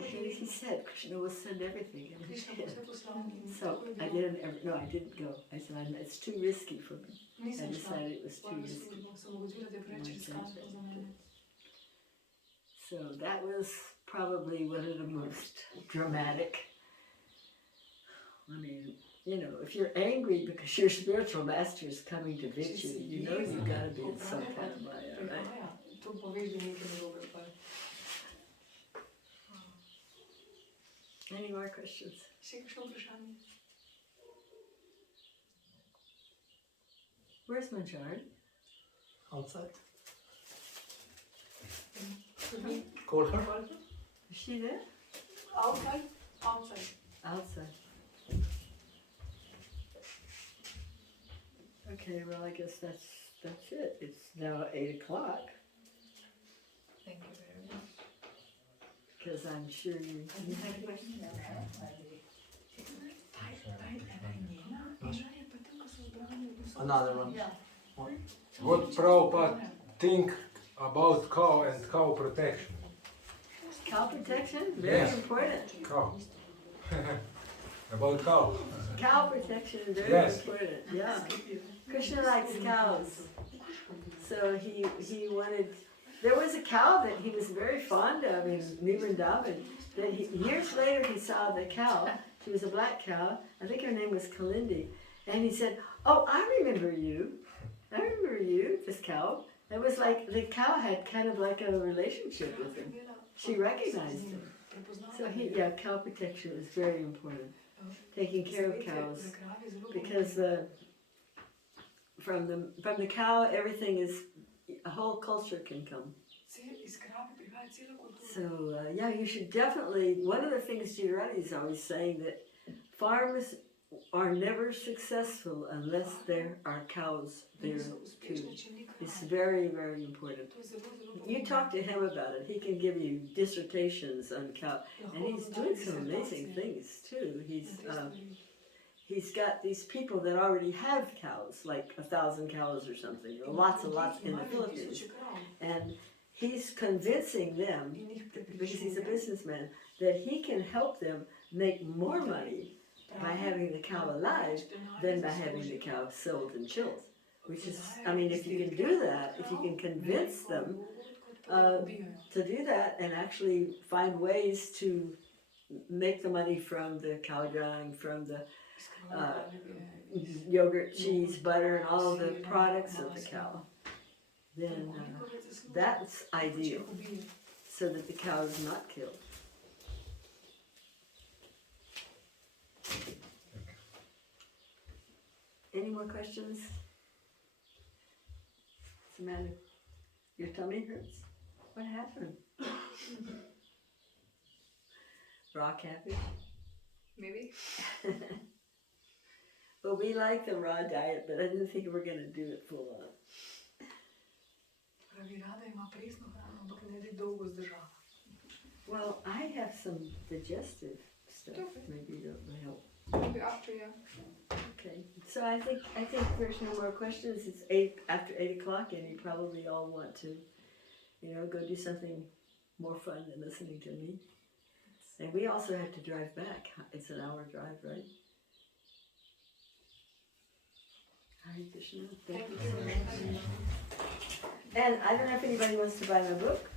he said, Krishna will send everything. And he Krišna bo did. vse poslala in So tako je I bilo. I didn't go. I said, it's too risky for me. I Nisem šla decided it was v too svojo risky. službo, sem ugotovila, da je preveč riskantno za mene. So that was probably one of the most dramatic. I mean, you know, if you're angry because your spiritual master is coming to visit you, you know you've got to be in some kind of maya, right? Prihaja, to pove, da nekaj narobe pa. Any more questions? Še kakšno vprašanje? Where's Manjari? Outside. Tudi Call her. Is she there? outside, outside. Outside. Okay, well I guess that's it. It's now 8 o'clock. Thank you very much. Because I'm sure you Had a question? Another one. What Prabhupada think about cow and cow protection? cow protection, very Yes. important. Cow. About cow. Cow protection is very Yes. important. Yeah. Krishna likes cows. So he wanted. There was a cow that he was very fond of in New Vrindavan. That years later he saw the cow. She was a black cow. I think her name was Kalindi. And he said, "Oh, I remember you. I remember you. This cow." It was like the cow had kind of like a relationship with him. She recognized him. So cow protection is very important. Taking care of cows, because from the cow everything is, a whole culture can come. So you should definitely. One of the things Girardi is always saying, that farms are never successful unless there are cows there too. It's very, very important. You talk to him about it. He can give you dissertations on cow, and he's doing some amazing things too. He's got these people that already have cows, like 1,000 cows or something, or lots and lots in the Philippines, and he's convincing them, because he's a businessman, that he can help them make more money by having the cow alive than by having the cow sold and killed. Which is, I mean, if you can do that, if you can convince them to do that and actually find ways to make the money from the cow dung, from the yogurt, cheese, butter, and all the products of the cow, then that's ideal, so that the cow is not killed. Any more questions? What's the matter? Your tummy hurts? What happened? Raw cabbage? Maybe. Well, we like the raw diet, but I didn't think we were going to do it full on. Well, I have some digestive stuff. Maybe that will help. So I think there's no more questions. It's after 8 o'clock, and you probably all want to, go do something more fun than listening to me. And we also have to drive back. It's an hour drive, right? Hare Krishna. Thank you so much. And I don't know if anybody wants to buy my book.